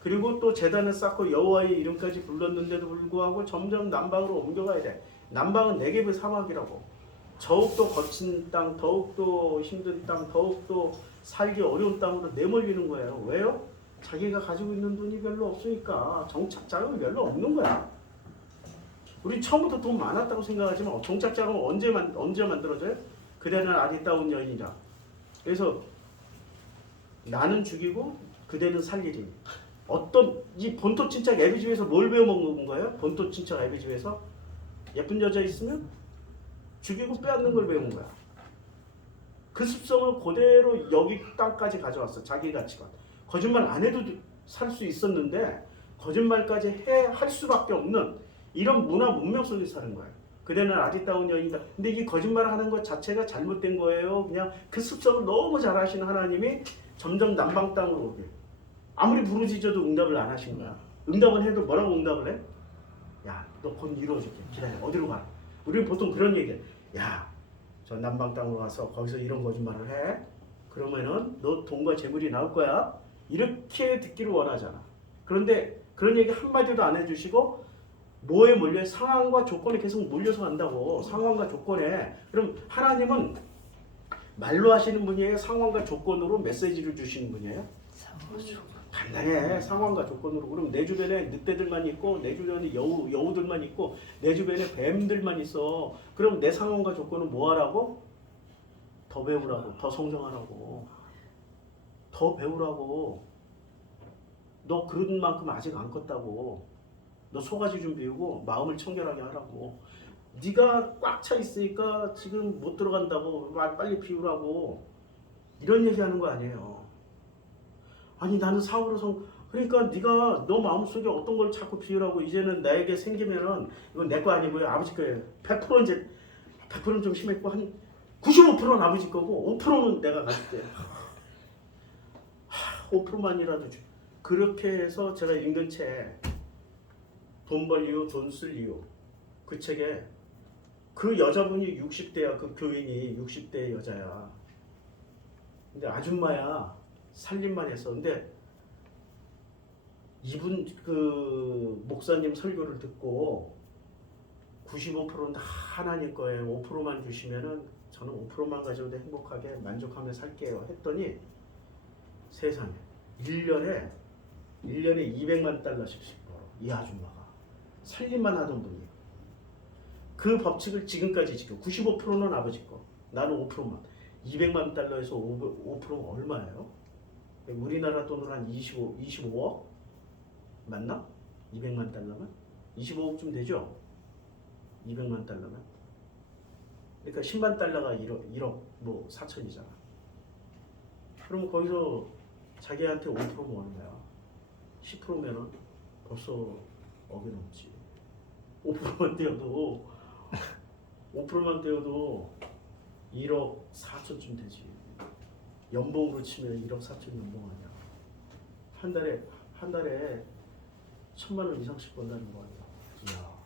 그리고 또 재단을 쌓고 여호와의 이름까지 불렀는데도 불구하고 점점 남방으로 옮겨가야 돼. 남방은 네겝의 사막이라고. 더욱더 거친 땅, 더욱더 힘든 땅, 더욱더 살기 어려운 땅으로 내몰리는 거예요. 왜요? 자기가 가지고 있는 돈이 별로 없으니까. 정착 자금이 별로 없는 거야. 우리 처음부터 돈 많았다고 생각하지만 정착 자금은 언제 만들어져요? 그대는 아리따운 여인이라. 그래서 나는 죽이고 그대는 살리리. 이 본토 친척 애비집에서 뭘 배워먹는 거예요? 본토 친척 애비집에서 예쁜 여자 있으면 죽이고 빼앗는 걸 배운 거야. 그 습성을 그대로 여기 땅까지 가져왔어. 자기 가치관. 거짓말 안 해도 살 수 있었는데 거짓말까지 할 수밖에 없는 이런 문화 문명 속에 사는 거예요. 그대는 아리따운 여인이다. 근데 이 거짓말을 하는 것 자체가 잘못된 거예요. 그냥 그 습성을 너무 잘 하시는 하나님이 점점 남방 땅으로 오게. 아무리 부르짖어도 응답을 안 하신 거야. 응답은 해도 뭐라고 응답을 해? 야, 너 곧 이루어질게. 기다려. 어디로 가? 우리는 보통 그런 얘기해. 야, 저 남방 땅으로 가서 거기서 이런 거짓말을 해. 그러면은 너 돈과 재물이 나올 거야. 이렇게 듣기를 원하잖아. 그런데 그런 얘기 한마디도 안 해주시고 뭐에 몰려? 상황과 조건에 계속 몰려서 간다고. 상황과 조건에. 그럼 하나님은 말로 하시는 분이에요? 상황과 조건으로 메시지를 주시는 분이에요? 상황주. 간단해. 상황과 조건으로. 그럼 내 주변에 늑대들만 있고 내 주변에 여우들만 있고 내 주변에 뱀들만 있어. 그럼 내 상황과 조건은 뭐 하라고? 더 배우라고. 더 성장하라고. 더 배우라고. 너 그런 만큼 아직 안 컸다고. 너 소가지 좀 비우고 마음을 청결하게 하라고. 네가 꽉 차 있으니까 지금 못 들어간다고 빨리 비우라고. 이런 얘기하는 거 아니에요. 아니 나는 사고로 그러니까 네가 너 마음속에 어떤 걸 자꾸 비우라고. 이제는 나에게 생기면은 이건 내 거 아니고요. 아버지 거예요. 100% 이제 100%는 좀 심했고 한 95%는 아버지 거고 5%는 내가 가질게. 5%만이라도 줘. 그렇게 해서 제가 읽은 책 돈 벌 이유 돈 쓸 이유 그 책에 그 여자분이 60대야. 그 교인이 60대 여자야. 근데 아줌마야. 살림만 했어. 근데 이분 그 목사님 설교를 듣고 95%는 다 하나님 거예요. 5%만 주시면은 저는 5%만 가져도 행복하게 만족하며 살게요. 했더니 세상에 1년에 200만 달러씩 벌어. 이 아줌마가 살림만 하던 분이. 그 법칙을 지금까지 지켜. 95%는 아버지 거. 나는 5%만. 200만 달러에서 5%가 얼마예요? 우리나라 돈으로 한 25억? 맞나? 200만 달러면? 25억쯤 되죠? 200만 달러면? 그러니까 10만 달러가 1억 뭐 4천이잖아. 그러면 거기서 자기한테 5%면 얼마야? 10%면은 벌써 억이 넘지. 5%만 떼어도 5%만 떼어도 1억 4천쯤 되지. 연봉으로 치면 1억 4천 연봉 아니야. 한 달에 1,000만 원 이상씩 번다는 거 아니야. 이야.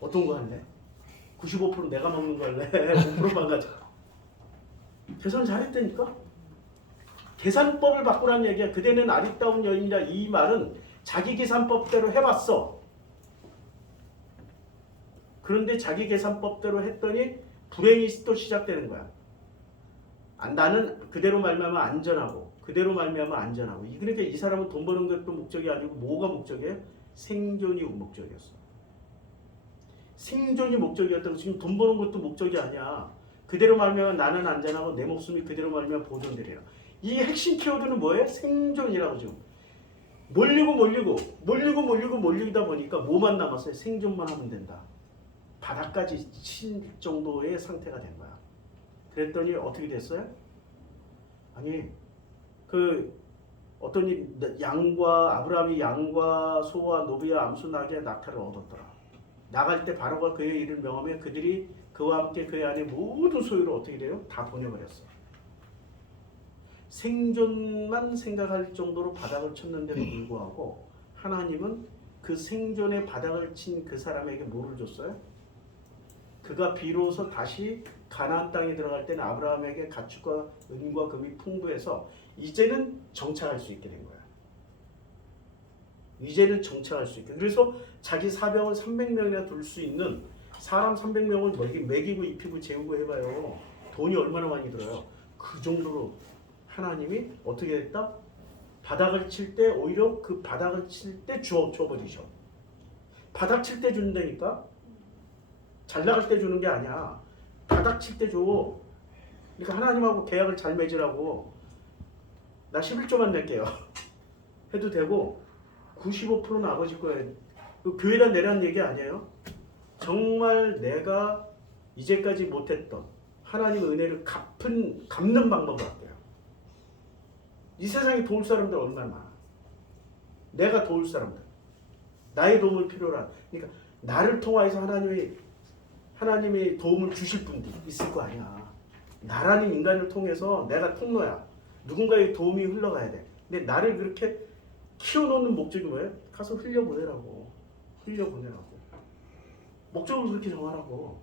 어떤 거 할래? 95% 내가 먹는 거 할래? 5%만 가자. 계산 잘했다니까? 계산법을 바꾸라는 얘기야. 그대는 아리따운 여인이라. 이 말은 자기 계산법대로 해봤어. 그런데 자기 계산법대로 했더니 불행이 또 시작되는 거야. 나는 그대로 말미암아 안전하고 그대로 말미암아 안전하고. 그러니까 이 사람은 돈 버는 것도 목적이 아니고 뭐가 목적이에요? 생존이 목적이었어. 생존이 목적이었다고. 지금 돈 버는 것도 목적이 아니야. 그대로 말미암아 나는 안전하고 내 목숨이 그대로 말미암아 보존되리라. 이 핵심 키워드는 뭐예요? 생존이라고. 지금 몰리다 보니까 뭐만 남았어요? 생존만 하면 된다. 바닥까지 친 정도의 상태가 된 거야. 그랬더니 어떻게 됐어요? 아니 그 어떤 아브라함이 양과 소와 노비와 암소 나귀와 낙타를 얻었더라. 나갈 때 바로가 그의 이를 명하며 그들이 그와 함께 그의 안에 모든 소유를 어떻게 돼요? 다 보내버렸어. 생존만 생각할 정도로 바닥을 쳤는데도 불구하고 하나님은 그 생존의 바닥을 친 그 사람에게 뭐를 줬어요? 그가 비로소 다시 가나안 땅에 들어갈 때는 아브라함에게 가축과 은과 금이 풍부해서 이제는 정착할 수 있게 된 거야. 이제는 정착할 수 있게. 그래서 자기 사병을 300명이나 둘 수 있는 사람 300명을 먹이고 입히고 재우고 해봐요. 돈이 얼마나 많이 들어요. 그 정도로 하나님이 어떻게 됐다? 바닥을 칠 때 오히려 그 바닥을 칠 때 줘버리셔. 바닥 칠 때 준다니까? 잘 나갈 때 주는 게 아니야. 바닥 칠 때 줘. 그러니까 하나님하고 계약을 잘 맺으라고. 나 11조만 낼게요. 해도 되고 95%는 아버지 거예요. 그 교회다 내라는 얘기 아니에요. 정말 내가 이제까지 못했던 하나님의 은혜를 갚는 방법을 할게요. 이 세상에 도울 사람들 얼마나 많아. 내가 도울 사람들. 나의 도움을 필요로 한. 그러니까 나를 통하여서 하나님이 도움을 주실 분들이 있을 거 아니야. 나라는 인간을 통해서 내가 통로야. 누군가의 도움이 흘러가야 돼. 근데 나를 그렇게 키워놓는 목적이 뭐예요? 가서 흘려보내라고. 목적을 그렇게 정하라고.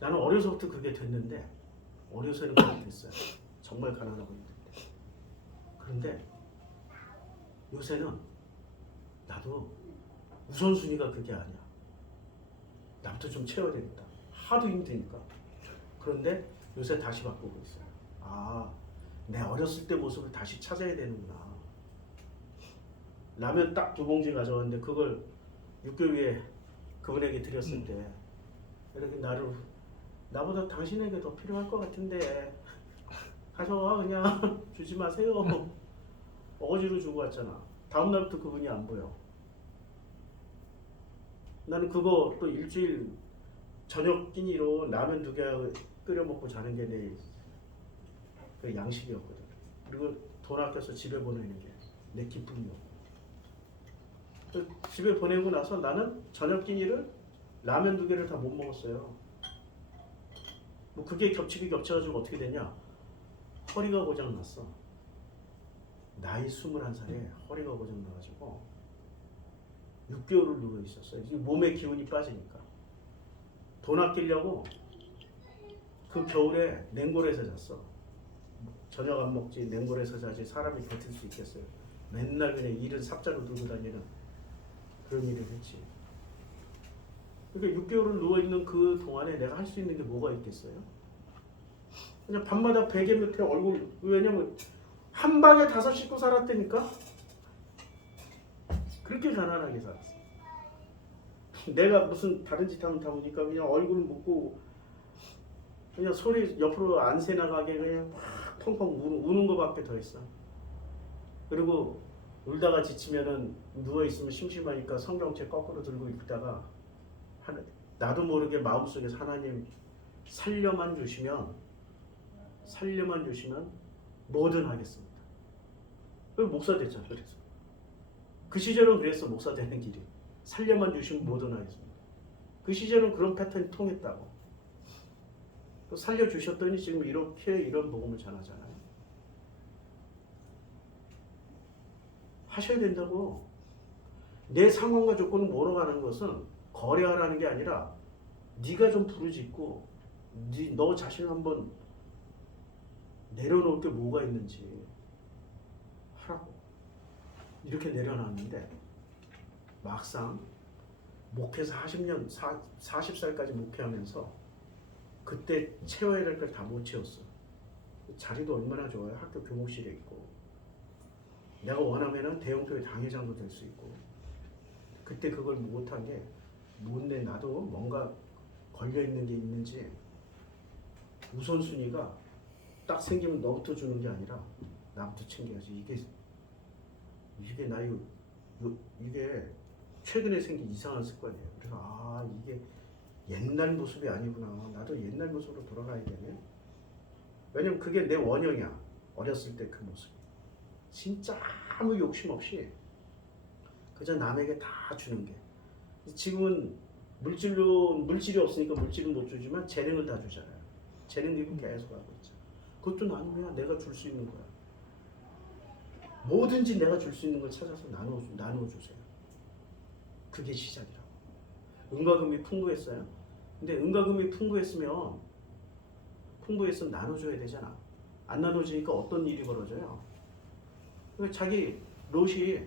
나는 어려서부터 그게 됐는데 어려서는 그렇게 됐어요. 정말 가난하고 힘든데. 그런데 요새는 나도 우선순위가 그게 아니야. 나부터 좀 채워야 되겠다. 하도 힘드니까. 그런데 요새 다시 바꾸고 있어요. 아, 내 어렸을 때 모습을 다시 찾아야 되는구나. 라면 딱 2봉지 가져왔는데 그걸 육교위에 그분에게 드렸을 때 이렇게 나보다 당신에게 더 필요할 것 같은데 가져와 그냥 주지 마세요. 어거지로 주고 왔잖아. 다음 날부터 그분이 안 보여. 나는 그거 또 일주일 저녁 끼니로 라면 2개 끓여 먹고 자는 게 내 그 양식이었거든. 그리고 돈 아껴서 집에 보내는 게 내 기쁨이었고. 집에 보내고 나서 나는 저녁 끼니를 라면 2개를 다 못 먹었어요. 뭐 그게 겹쳐가지고 어떻게 되냐? 허리가 고장 났어. 나이 21살에 허리가 고장 나가지고 6개월을 누워 있었어요. 몸의 기운이 빠지니까. 돈 아끼려고 그 겨울에 냉골에서 잤어. 저녁 안 먹지 냉골에서 자지 사람이 버틸 수 있겠어요. 맨날 그냥 일은 삽자로 들고 다니는 그런 일을 했지. 그러니까 6개월을 누워있는 그 동안에 내가 할 수 있는 게 뭐가 있겠어요? 그냥 밤마다 베개 밑에 얼굴, 왜냐면 한 방에 5 식구 살았다니까? 그렇게 가난하게 살았어. 내가 무슨 다른 짓 하면 다 보니까 그냥 얼굴 묶고 그냥 소리 옆으로 안 새나가게 그냥 막 펑펑 우는 거밖에 더 했어. 그리고 울다가 지치면은 누워있으면 심심하니까 성경책 거꾸로 들고 있다가 나도 모르게 마음속에서 하나님 살려만 주시면 뭐든 하겠습니다. 그 목사 됐잖아. 그래서 그 시절은 그랬어. 목사 되는 길이 살려만 주시면 뭐든 하겠습니다. 그 시절은 그런 패턴이 통했다고. 또 살려주셨더니 지금 이렇게 이런 복음을 전하잖아요. 하셔야 된다고. 내 상황과 조건을 몰아가는 것은 거래하라는 게 아니라 네가 좀 부르짖고 너 자신을 한번 내려놓을 게 뭐가 있는지 하라고. 이렇게 내려놨는데 막상 목회에서 40살까지 목회하면서 그때 채워야 될 걸 다 못 채웠어. 자리도 얼마나 좋아요. 학교 교목실에 있고 내가 원하면은 대형교회 당회장도 될 수 있고. 그때 그걸 못한 게 못내. 나도 뭔가 걸려있는 게 있는지 우선순위가 딱 생기면 너부터 주는 게 아니라 나부터 챙겨야지. 이게 나이 이게 최근에 생긴 이상한 습관이에요. 그래서 이게 옛날 모습이 아니구나. 나도 옛날 모습으로 돌아가야 되네. 왜냐면 그게 내 원형이야. 어렸을 때 그 모습. 진짜 아무 욕심 없이 그저 남에게 다 주는 게. 지금은 물질이 없으니까 물질은 못 주지만 재능을 다 주잖아요. 재능 기부 계속 하고 있죠. 그것도 나누면 내가 줄 수 있는 거야. 뭐든지 내가 줄 수 있는 걸 찾아서 나눠주세요. 그게 시작이라고. 은과 금이 풍부했어요. 근데 은과 금이 풍부했으면 나눠줘야 되잖아. 안 나눠주니까 어떤 일이 벌어져요? 자기 롯이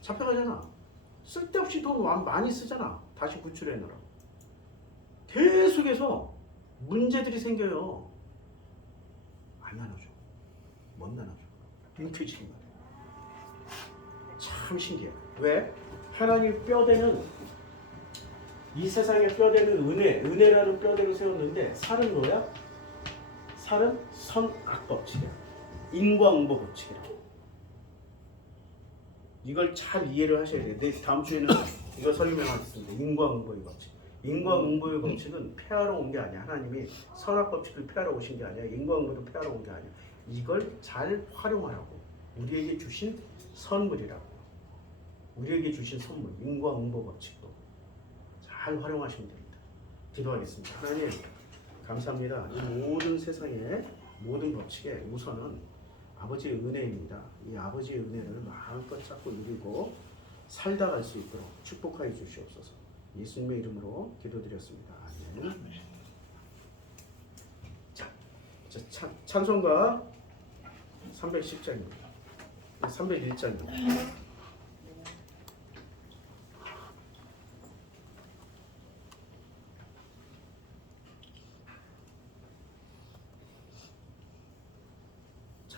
잡혀가잖아. 쓸데없이 돈 많이 쓰잖아. 다시 구출해내라고. 계속해서 문제들이 생겨요. 안 나눠줘. 못 나눠줘. 뭉쳐지는 거야. 참 신기해. 왜? 하나님 뼈대는 이 세상에 뼈대는 은혜라는 뼈대를 세웠는데 살은 뭐야? 살은 선악법칙이야. 인과응보 법칙이야. 이걸 잘 이해를 하셔야 돼요. 네, 다음 주에는 이거 설명하겠습니다. 인과응보의 법칙. 인과응보의 법칙은 폐하러 온 게 아니야. 하나님이 선악법칙을 폐하러 오신 게 아니야. 인과응보도 폐하러 온 게 아니야. 이걸 잘 활용하라고. 우리에게 주신 선물이라고. 우리에게 주신 선물, 인과응보 법칙도 잘 활용하시면 됩니다. 기도하겠습니다. 하나님 감사합니다. 이 모든 세상의 모든 법칙의 우선은 아버지의 은혜입니다. 이 아버지의 은혜를 마음껏 잡고 누리고 살다 갈 수 있도록 축복하여 주시옵소서. 예수님의 이름으로 기도드렸습니다. 아멘. 자, 찬송가 310장입니다. 301장입니다.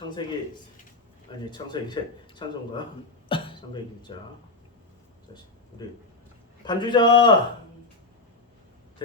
창세기 아니 창세기 찬송가 301자. 자, 우리 반주자